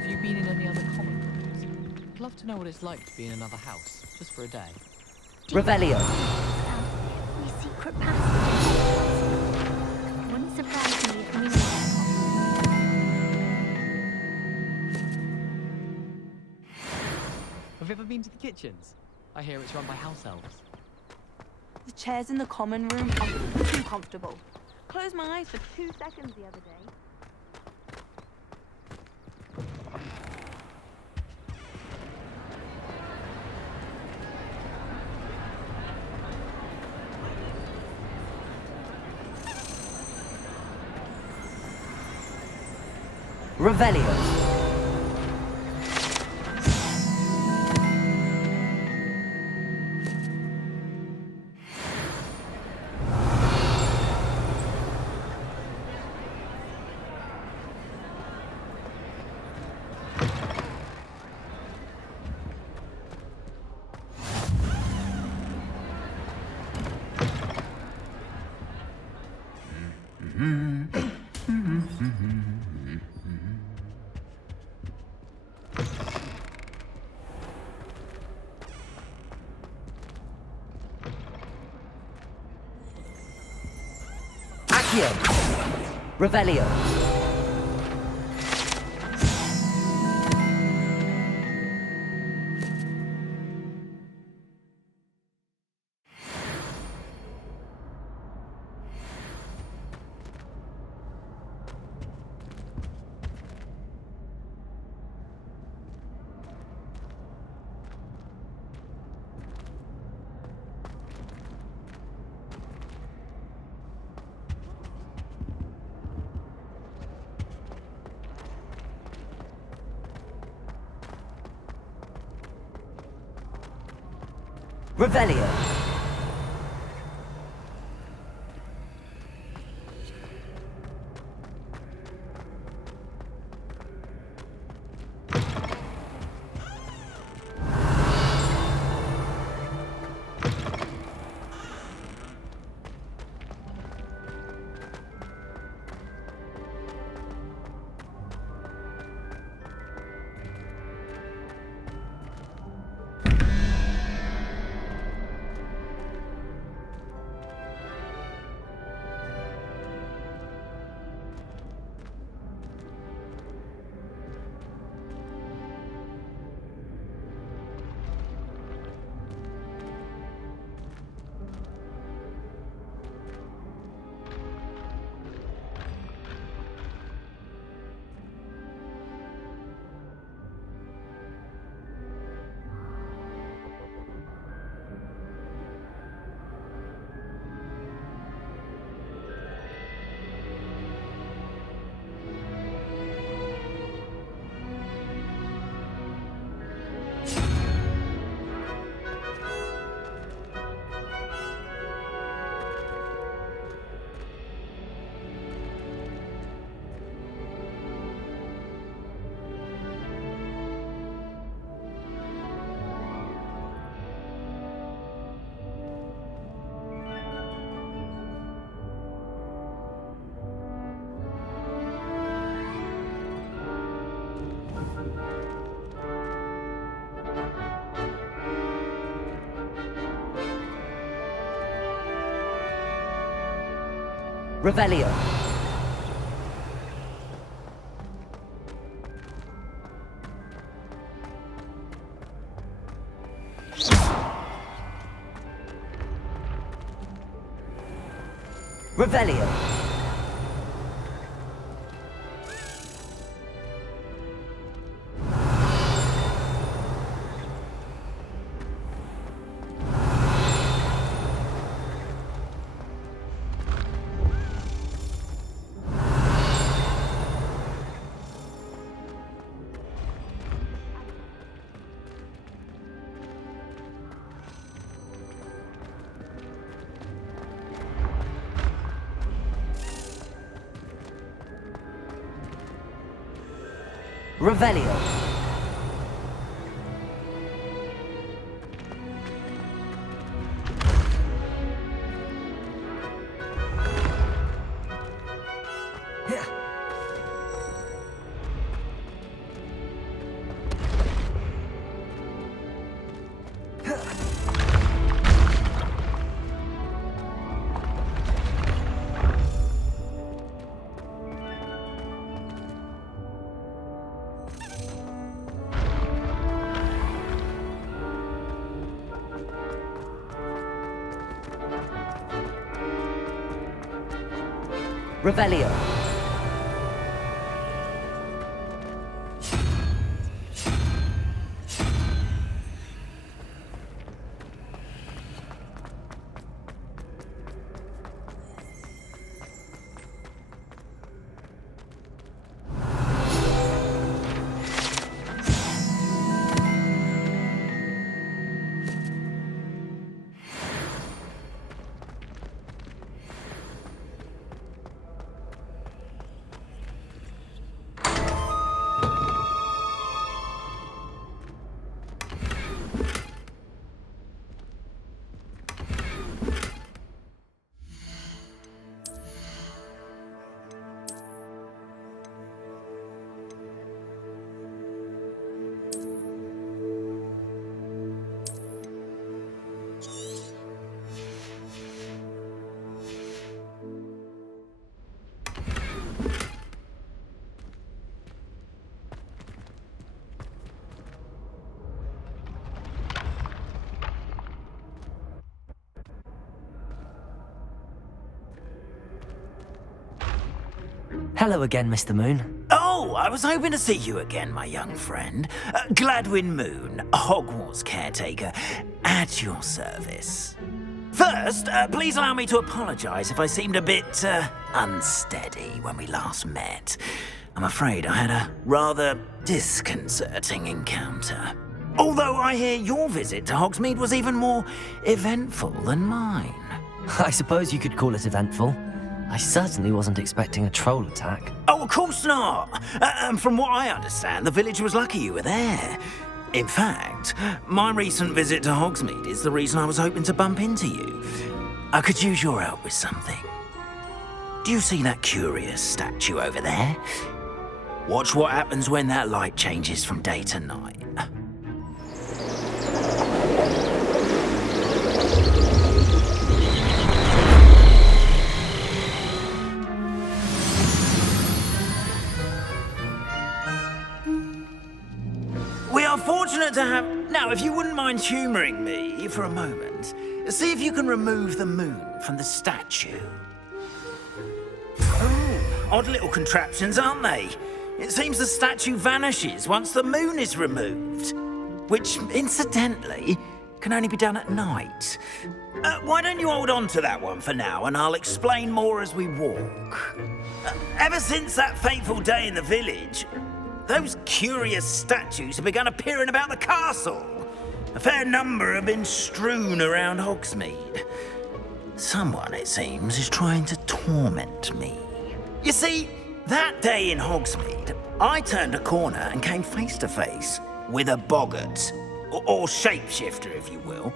Have you been in any other common rooms? I'd love to know what it's like to be in another house, just for a day. Revelio. We secret passages. Wouldn't surprise me if we knew. Have you ever been to the kitchens? I hear it's run by house elves. The chairs in the common room are too comfortable. Closed my eyes for 2 seconds the other day. Revelio. Accio. Revelio. Revelio. Revelio. Revelio. Revelio. Revelio. Hello again, Mr. Moon. Oh, I was hoping to see you again, my young friend. Gladwin Moon, Hogwarts caretaker, at your service. First, please allow me to apologize if I seemed a bit unsteady when we last met. I'm afraid I had a rather disconcerting encounter. Although I hear your visit to Hogsmeade was even more eventful than mine. I suppose you could call it eventful. I certainly wasn't expecting a troll attack. Oh, of course not. From what I understand, the village was lucky you were there. In fact, my recent visit to Hogsmeade is the reason I was hoping to bump into you. I could use your help with something. Do you see that curious statue over there? Watch what happens when that light changes from day to night. We are fortunate to have... Now, if you wouldn't mind humouring me for a moment, see if you can remove the moon from the statue. Oh, odd little contraptions, aren't they? It seems the statue vanishes once the moon is removed. Which, incidentally, can only be done at night. Why don't you hold on to that one for now, and I'll explain more as we walk. Ever since that fateful day in the village, those curious statues have begun appearing about the castle. A fair number have been strewn around Hogsmeade. Someone, it seems, is trying to torment me. You see, that day in Hogsmeade, I turned a corner and came face to face with a boggart, or shapeshifter, if you will,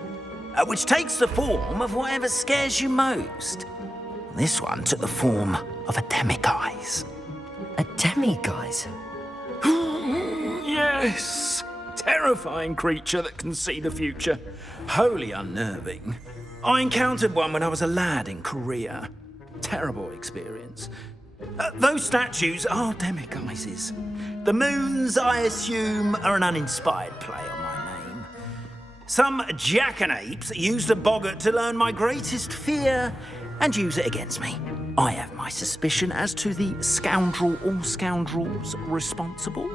which takes the form of whatever scares you most. This one took the form of a demiguise. A demiguise? Yes! Terrifying creature that can see the future. Wholly unnerving. I encountered one when I was a lad in Korea. terrible experience. Those statues are demiguises. The moons, I assume, are an uninspired play on my name. Some jackanapes used a boggart to learn my greatest fear and use it against me. I have my suspicion as to the scoundrel or scoundrels responsible.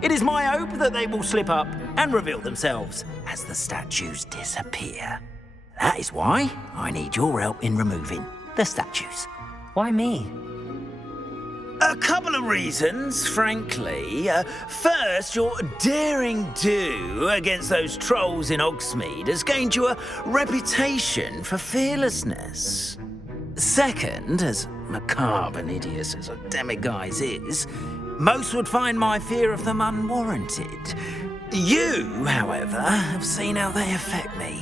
It is my hope that they will slip up and reveal themselves as the statues disappear. That is why I need your help in removing the statues. Why me? A couple of reasons, frankly. First, your daring do against those trolls in Hogsmeade has gained you a reputation for fearlessness. Second, as macabre and hideous as a demiguise is, most would find my fear of them unwarranted. You, however, have seen how they affect me.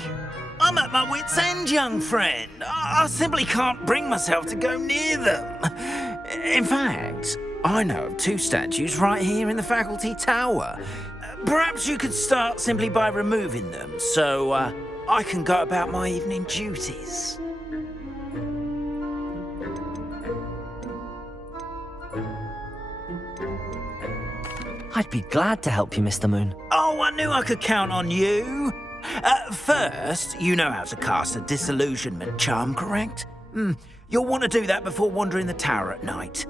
I'm at my wit's end, young friend. I simply can't bring myself to go near them. In fact, I know of 2 statues right here in the faculty tower. Perhaps you could start simply by removing them so I can go about my evening duties. I'd be glad to help you, Mr. Moon. Oh, I knew I could count on you. First, you know how to cast a disillusionment charm, correct? You'll want to do that before wandering the tower at night.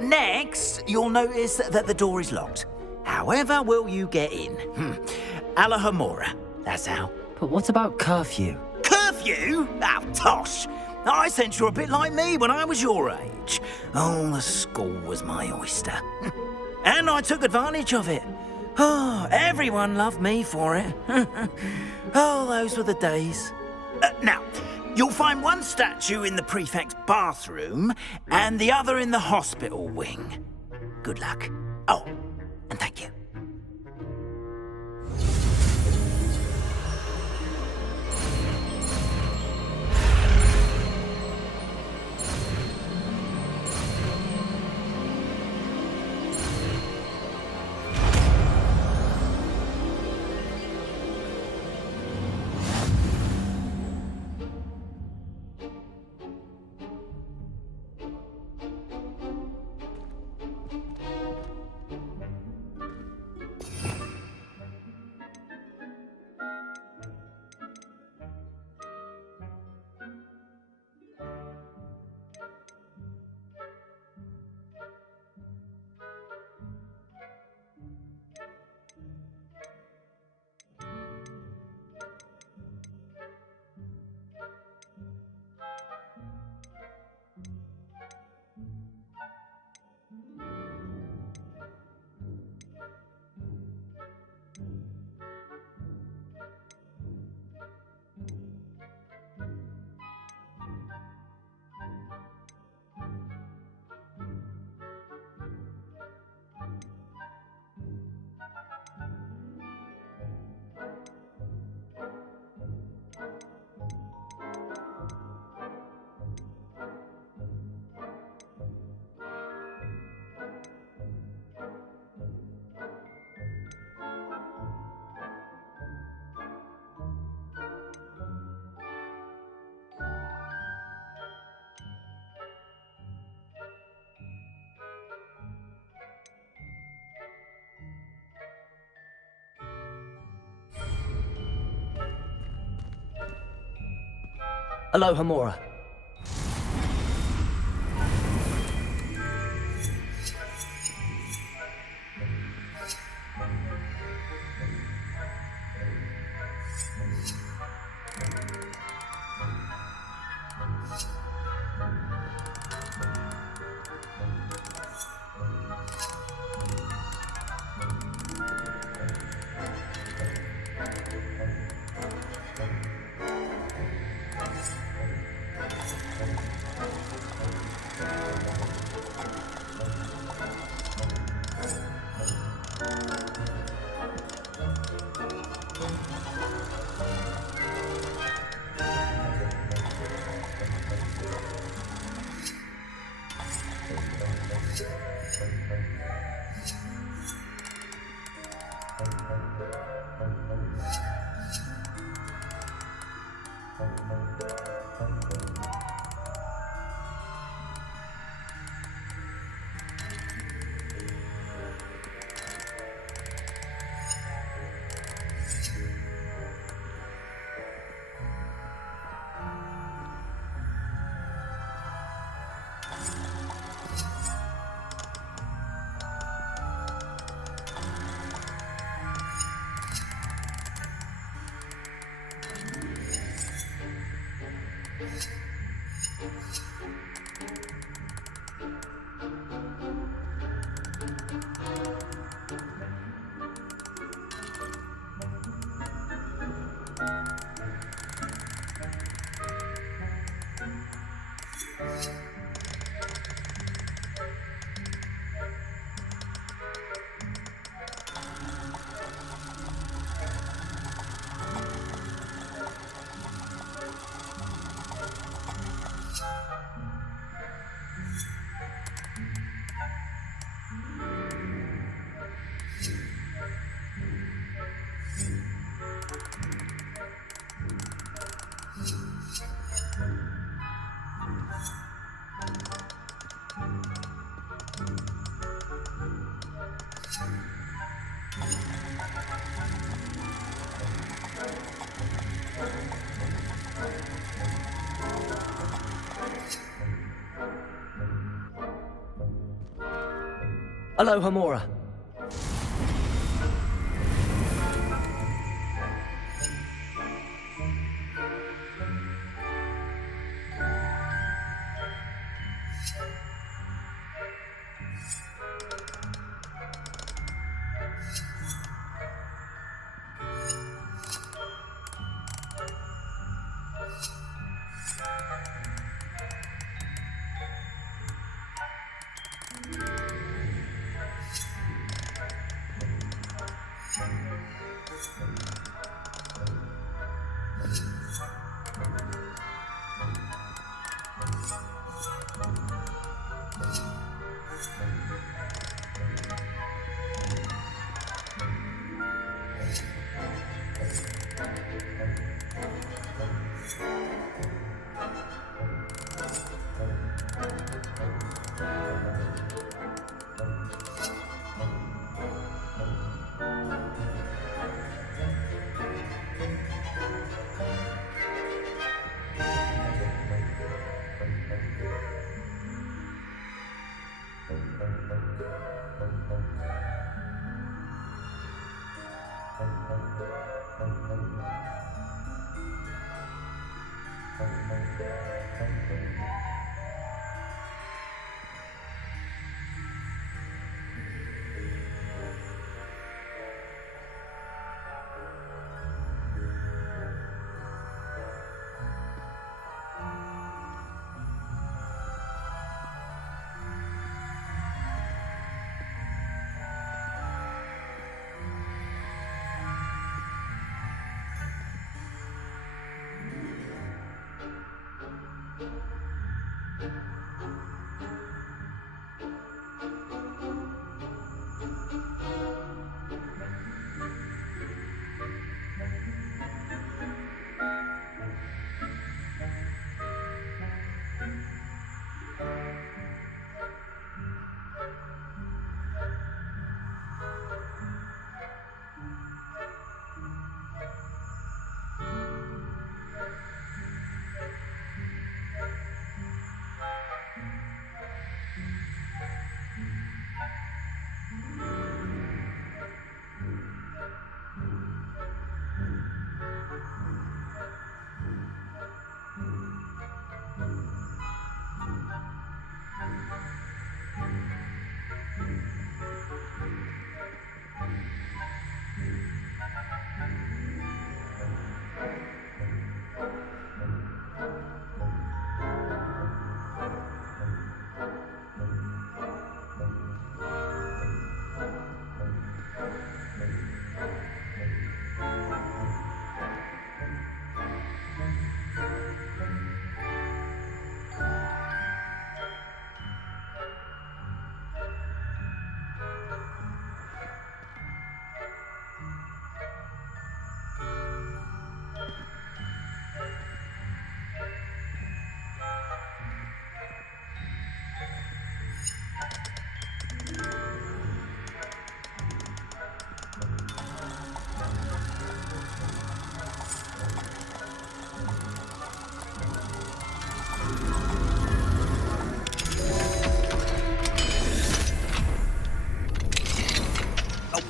Next, you'll notice that the door is locked. However will you get in? Alahomora, that's how. But what about curfew? Curfew? Oh, tosh! I sense you're a bit like me when I was your age. Oh, the school was my oyster. And I took advantage of it. Oh, everyone loved me for it. Oh, those were the days. Now, you'll find one statue in the prefect's bathroom and the other in the hospital wing. Good luck. Oh, and thank you. Alohomora. Hello, Hamora.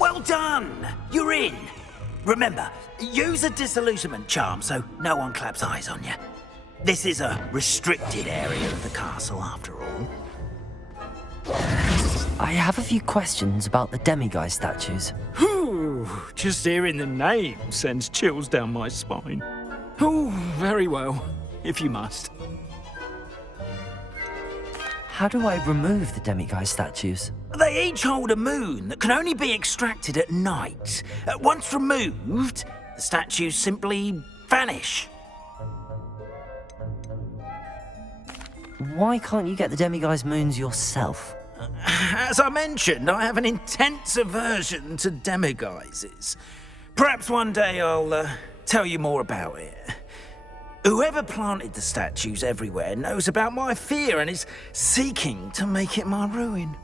Well done! You're in! Remember, use a disillusionment charm so no one claps eyes on you. This is a restricted area of the castle, after all. I have a few questions about the demiguise statues. Ooh, just hearing the name sends chills down my spine. Oh, very well, if you must. How do I remove the demiguise statues? They each hold a moon that can only be extracted at night. Once removed, the statues simply vanish. Why can't you get the demiguise moons yourself? As I mentioned, I have an intense aversion to demiguises. Perhaps one day I'll tell you more about it. Whoever planted the statues everywhere knows about my fear and is seeking to make it my ruin.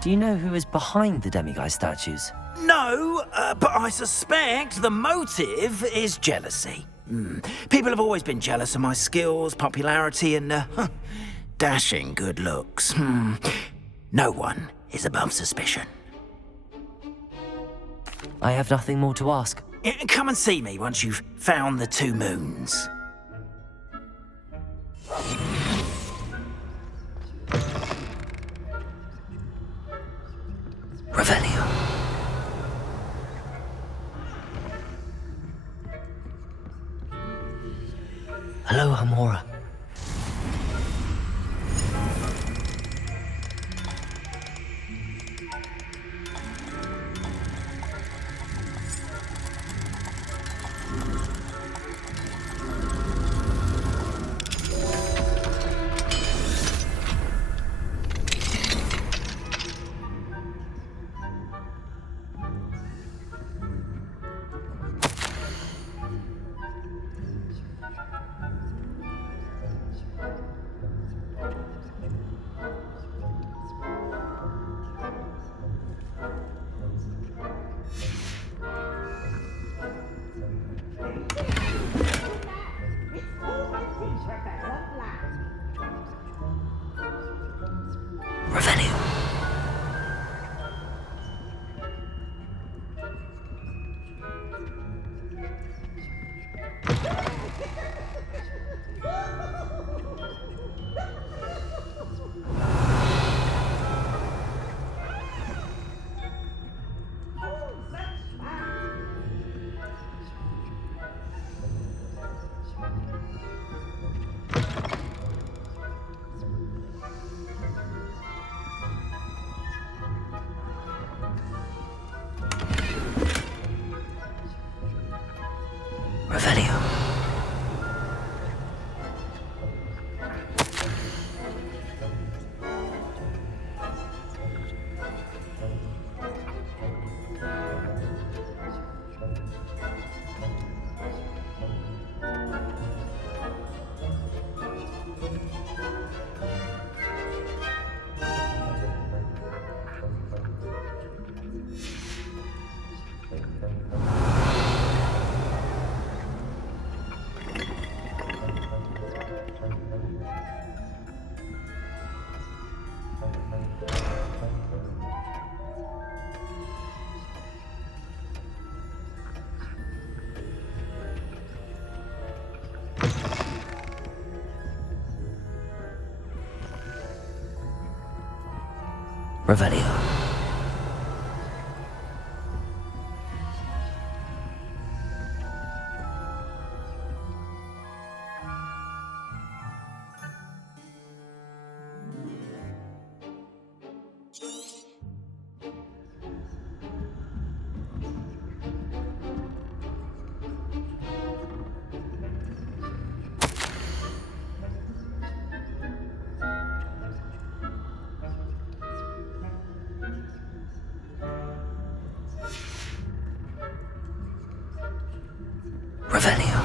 Do you know who is behind the demiguise statues? No, but I suspect the motive is jealousy. People have always been jealous of my skills, popularity, and dashing good looks. No one is above suspicion. I have nothing more to ask. Come and see me once you've found the 2 moons. Revelio. Hello, Hamora. Revelio. Revelio.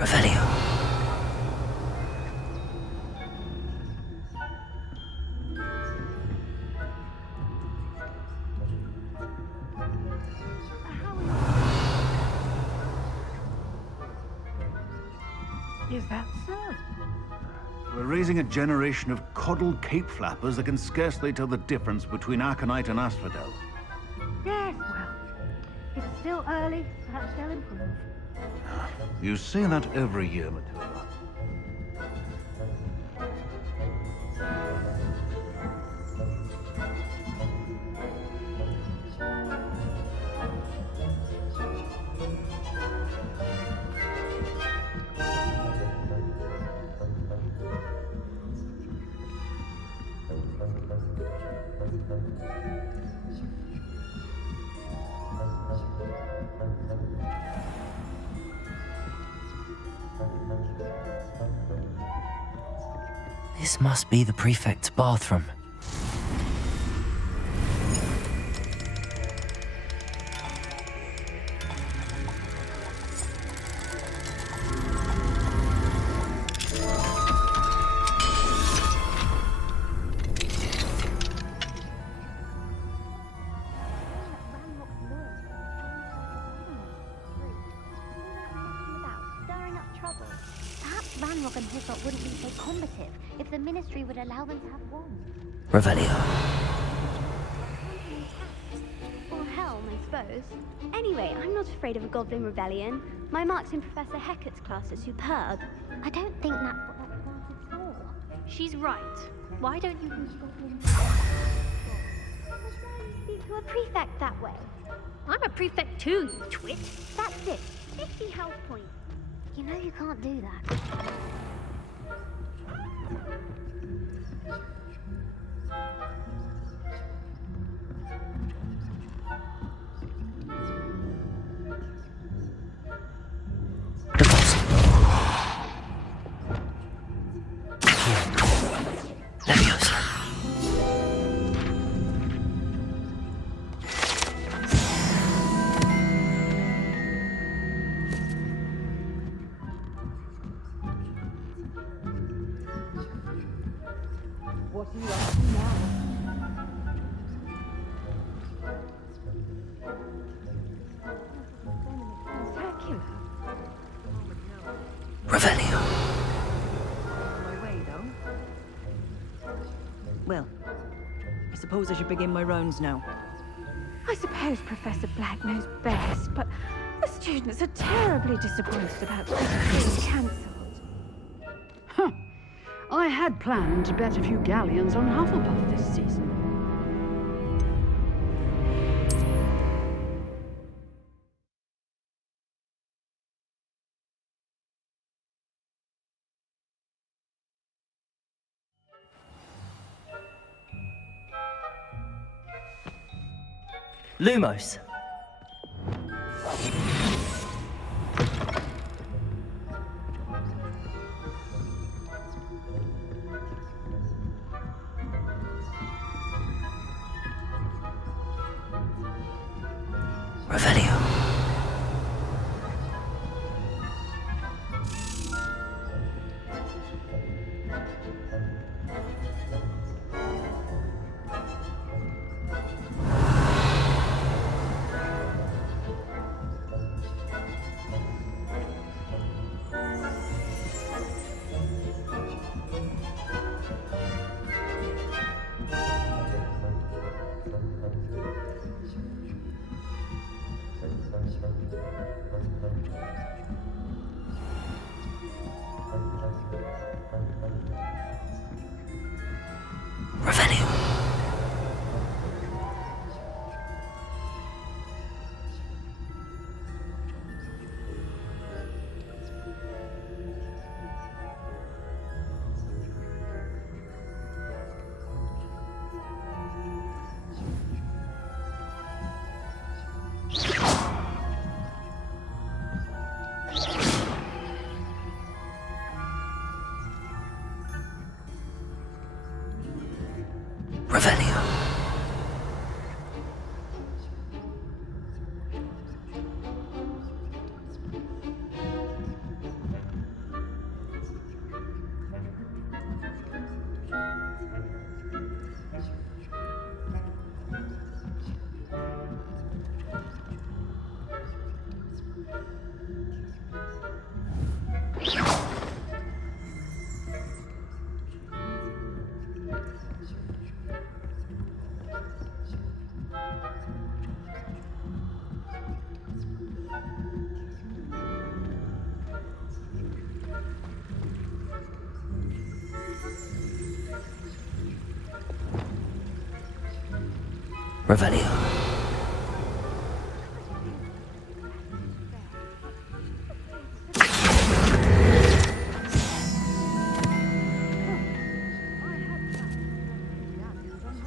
Revelio. Is that so? We're raising a generation of coddled cape flappers that can scarcely tell the difference between Aconite and Asphodel. Yes, well, it's still early. Perhaps they'll improve. You say that every year, Matilda. This must be the prefect's bathroom. Ranrock and Hyssop wouldn't be so combative if the Ministry would allow them to have wands. Revelio. Or Helm, I suppose. Anyway, I'm not afraid of a Goblin Rebellion. My marks in Professor Hecat's class are superb. I don't think that's what that class is for. She's right. Why don't you use Goblin speak to a prefect that way? I'm a prefect too, you twit. That's it. 50 health points. You know you can't do that. What are you up to now? Spectacular. Revelio. My way, though. Well, I suppose I should begin my rounds now. I suppose Professor Black knows best, but the students are terribly disappointed about this being cancelled. Huh. I had planned to bet a few galleons on Hufflepuff this season. Lumos. Revelio. Revelio. Revelio. Revelio.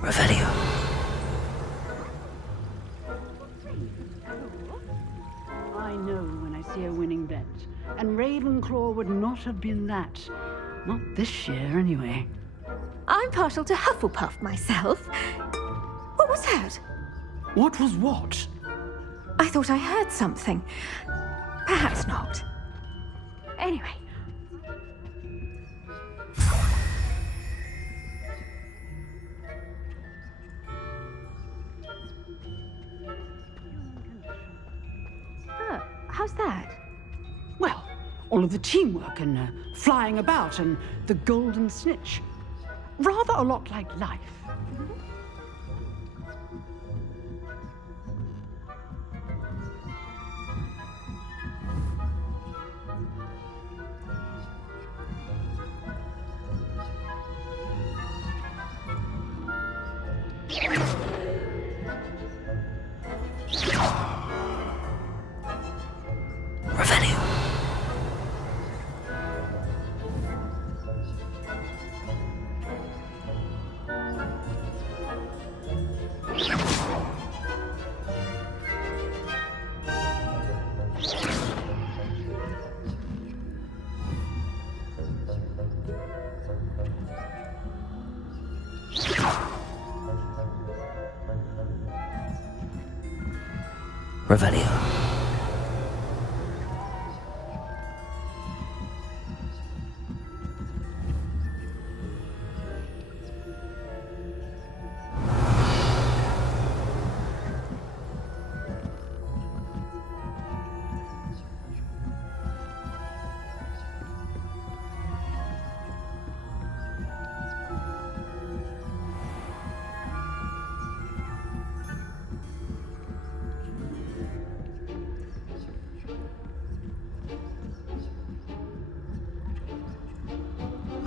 Revelio. I know when I see a winning bet. And Ravenclaw would not have been that. Not this year, anyway. I'm partial to Hufflepuff myself. What was that? What was what? I thought I heard something. Perhaps not. Anyway. How's that? Well, all of the teamwork and flying about and the golden snitch. Rather a lot like life. Revelio. Revelio.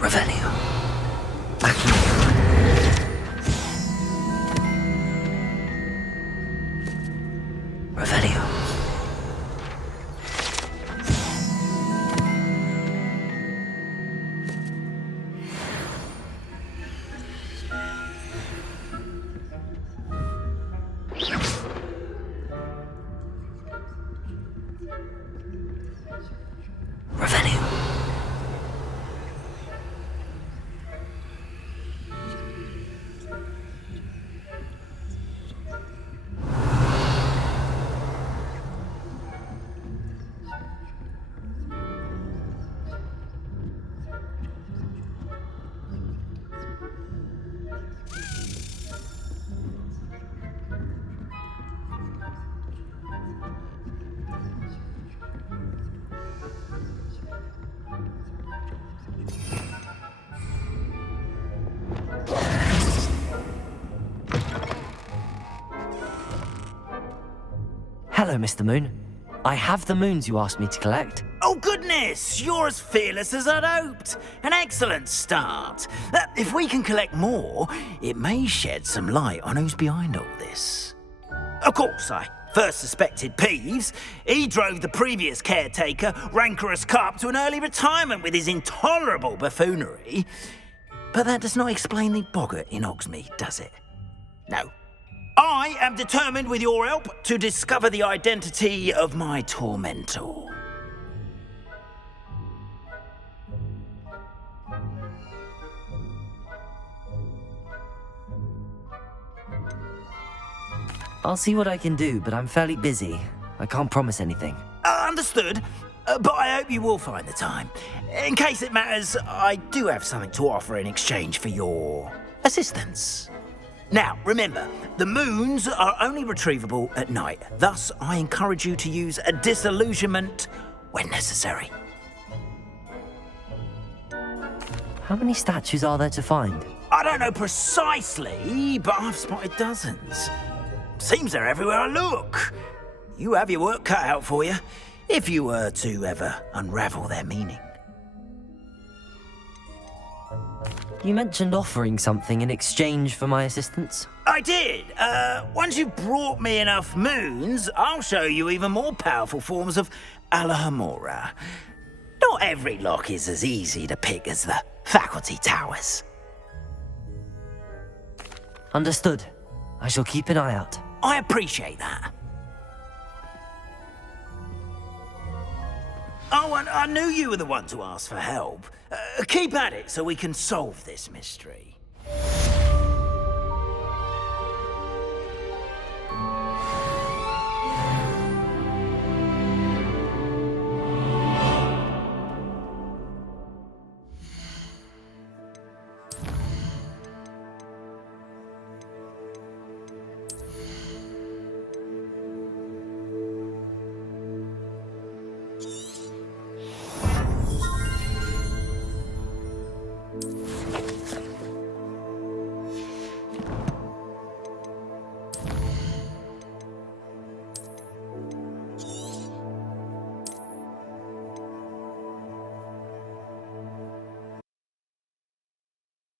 Revelio. Revelio. Revelio. Hello, Mr. Moon. I have the moons you asked me to collect. Oh, goodness! You're as fearless as I'd hoped. An excellent start. If we can collect more, it may shed some light on who's behind all this. Of course, I first suspected Peeves. He drove the previous caretaker, Rancorous Carp, to an early retirement with his intolerable buffoonery. But that does not explain the boggart in Hogsmeade, does it? No. I am determined, with your help, to discover the identity of my tormentor. I'll see what I can do, but I'm fairly busy. I can't promise anything. Understood. But I hope you will find the time. In case it matters, I do have something to offer in exchange for your assistance. Now, remember, the moons are only retrievable at night. Thus, I encourage you to use a disillusionment when necessary. How many statues are there to find? I don't know precisely, but I've spotted dozens. Seems they're everywhere I look. You have your work cut out for you, if you were to ever unravel their meaning. You mentioned offering something in exchange for my assistance. I did. Once you've brought me enough moons, I'll show you even more powerful forms of Alohomora. Not every lock is as easy to pick as the faculty towers. Understood. I shall keep an eye out. I appreciate that. Oh, and I knew you were the one to ask for help. Keep at it so we can solve this mystery.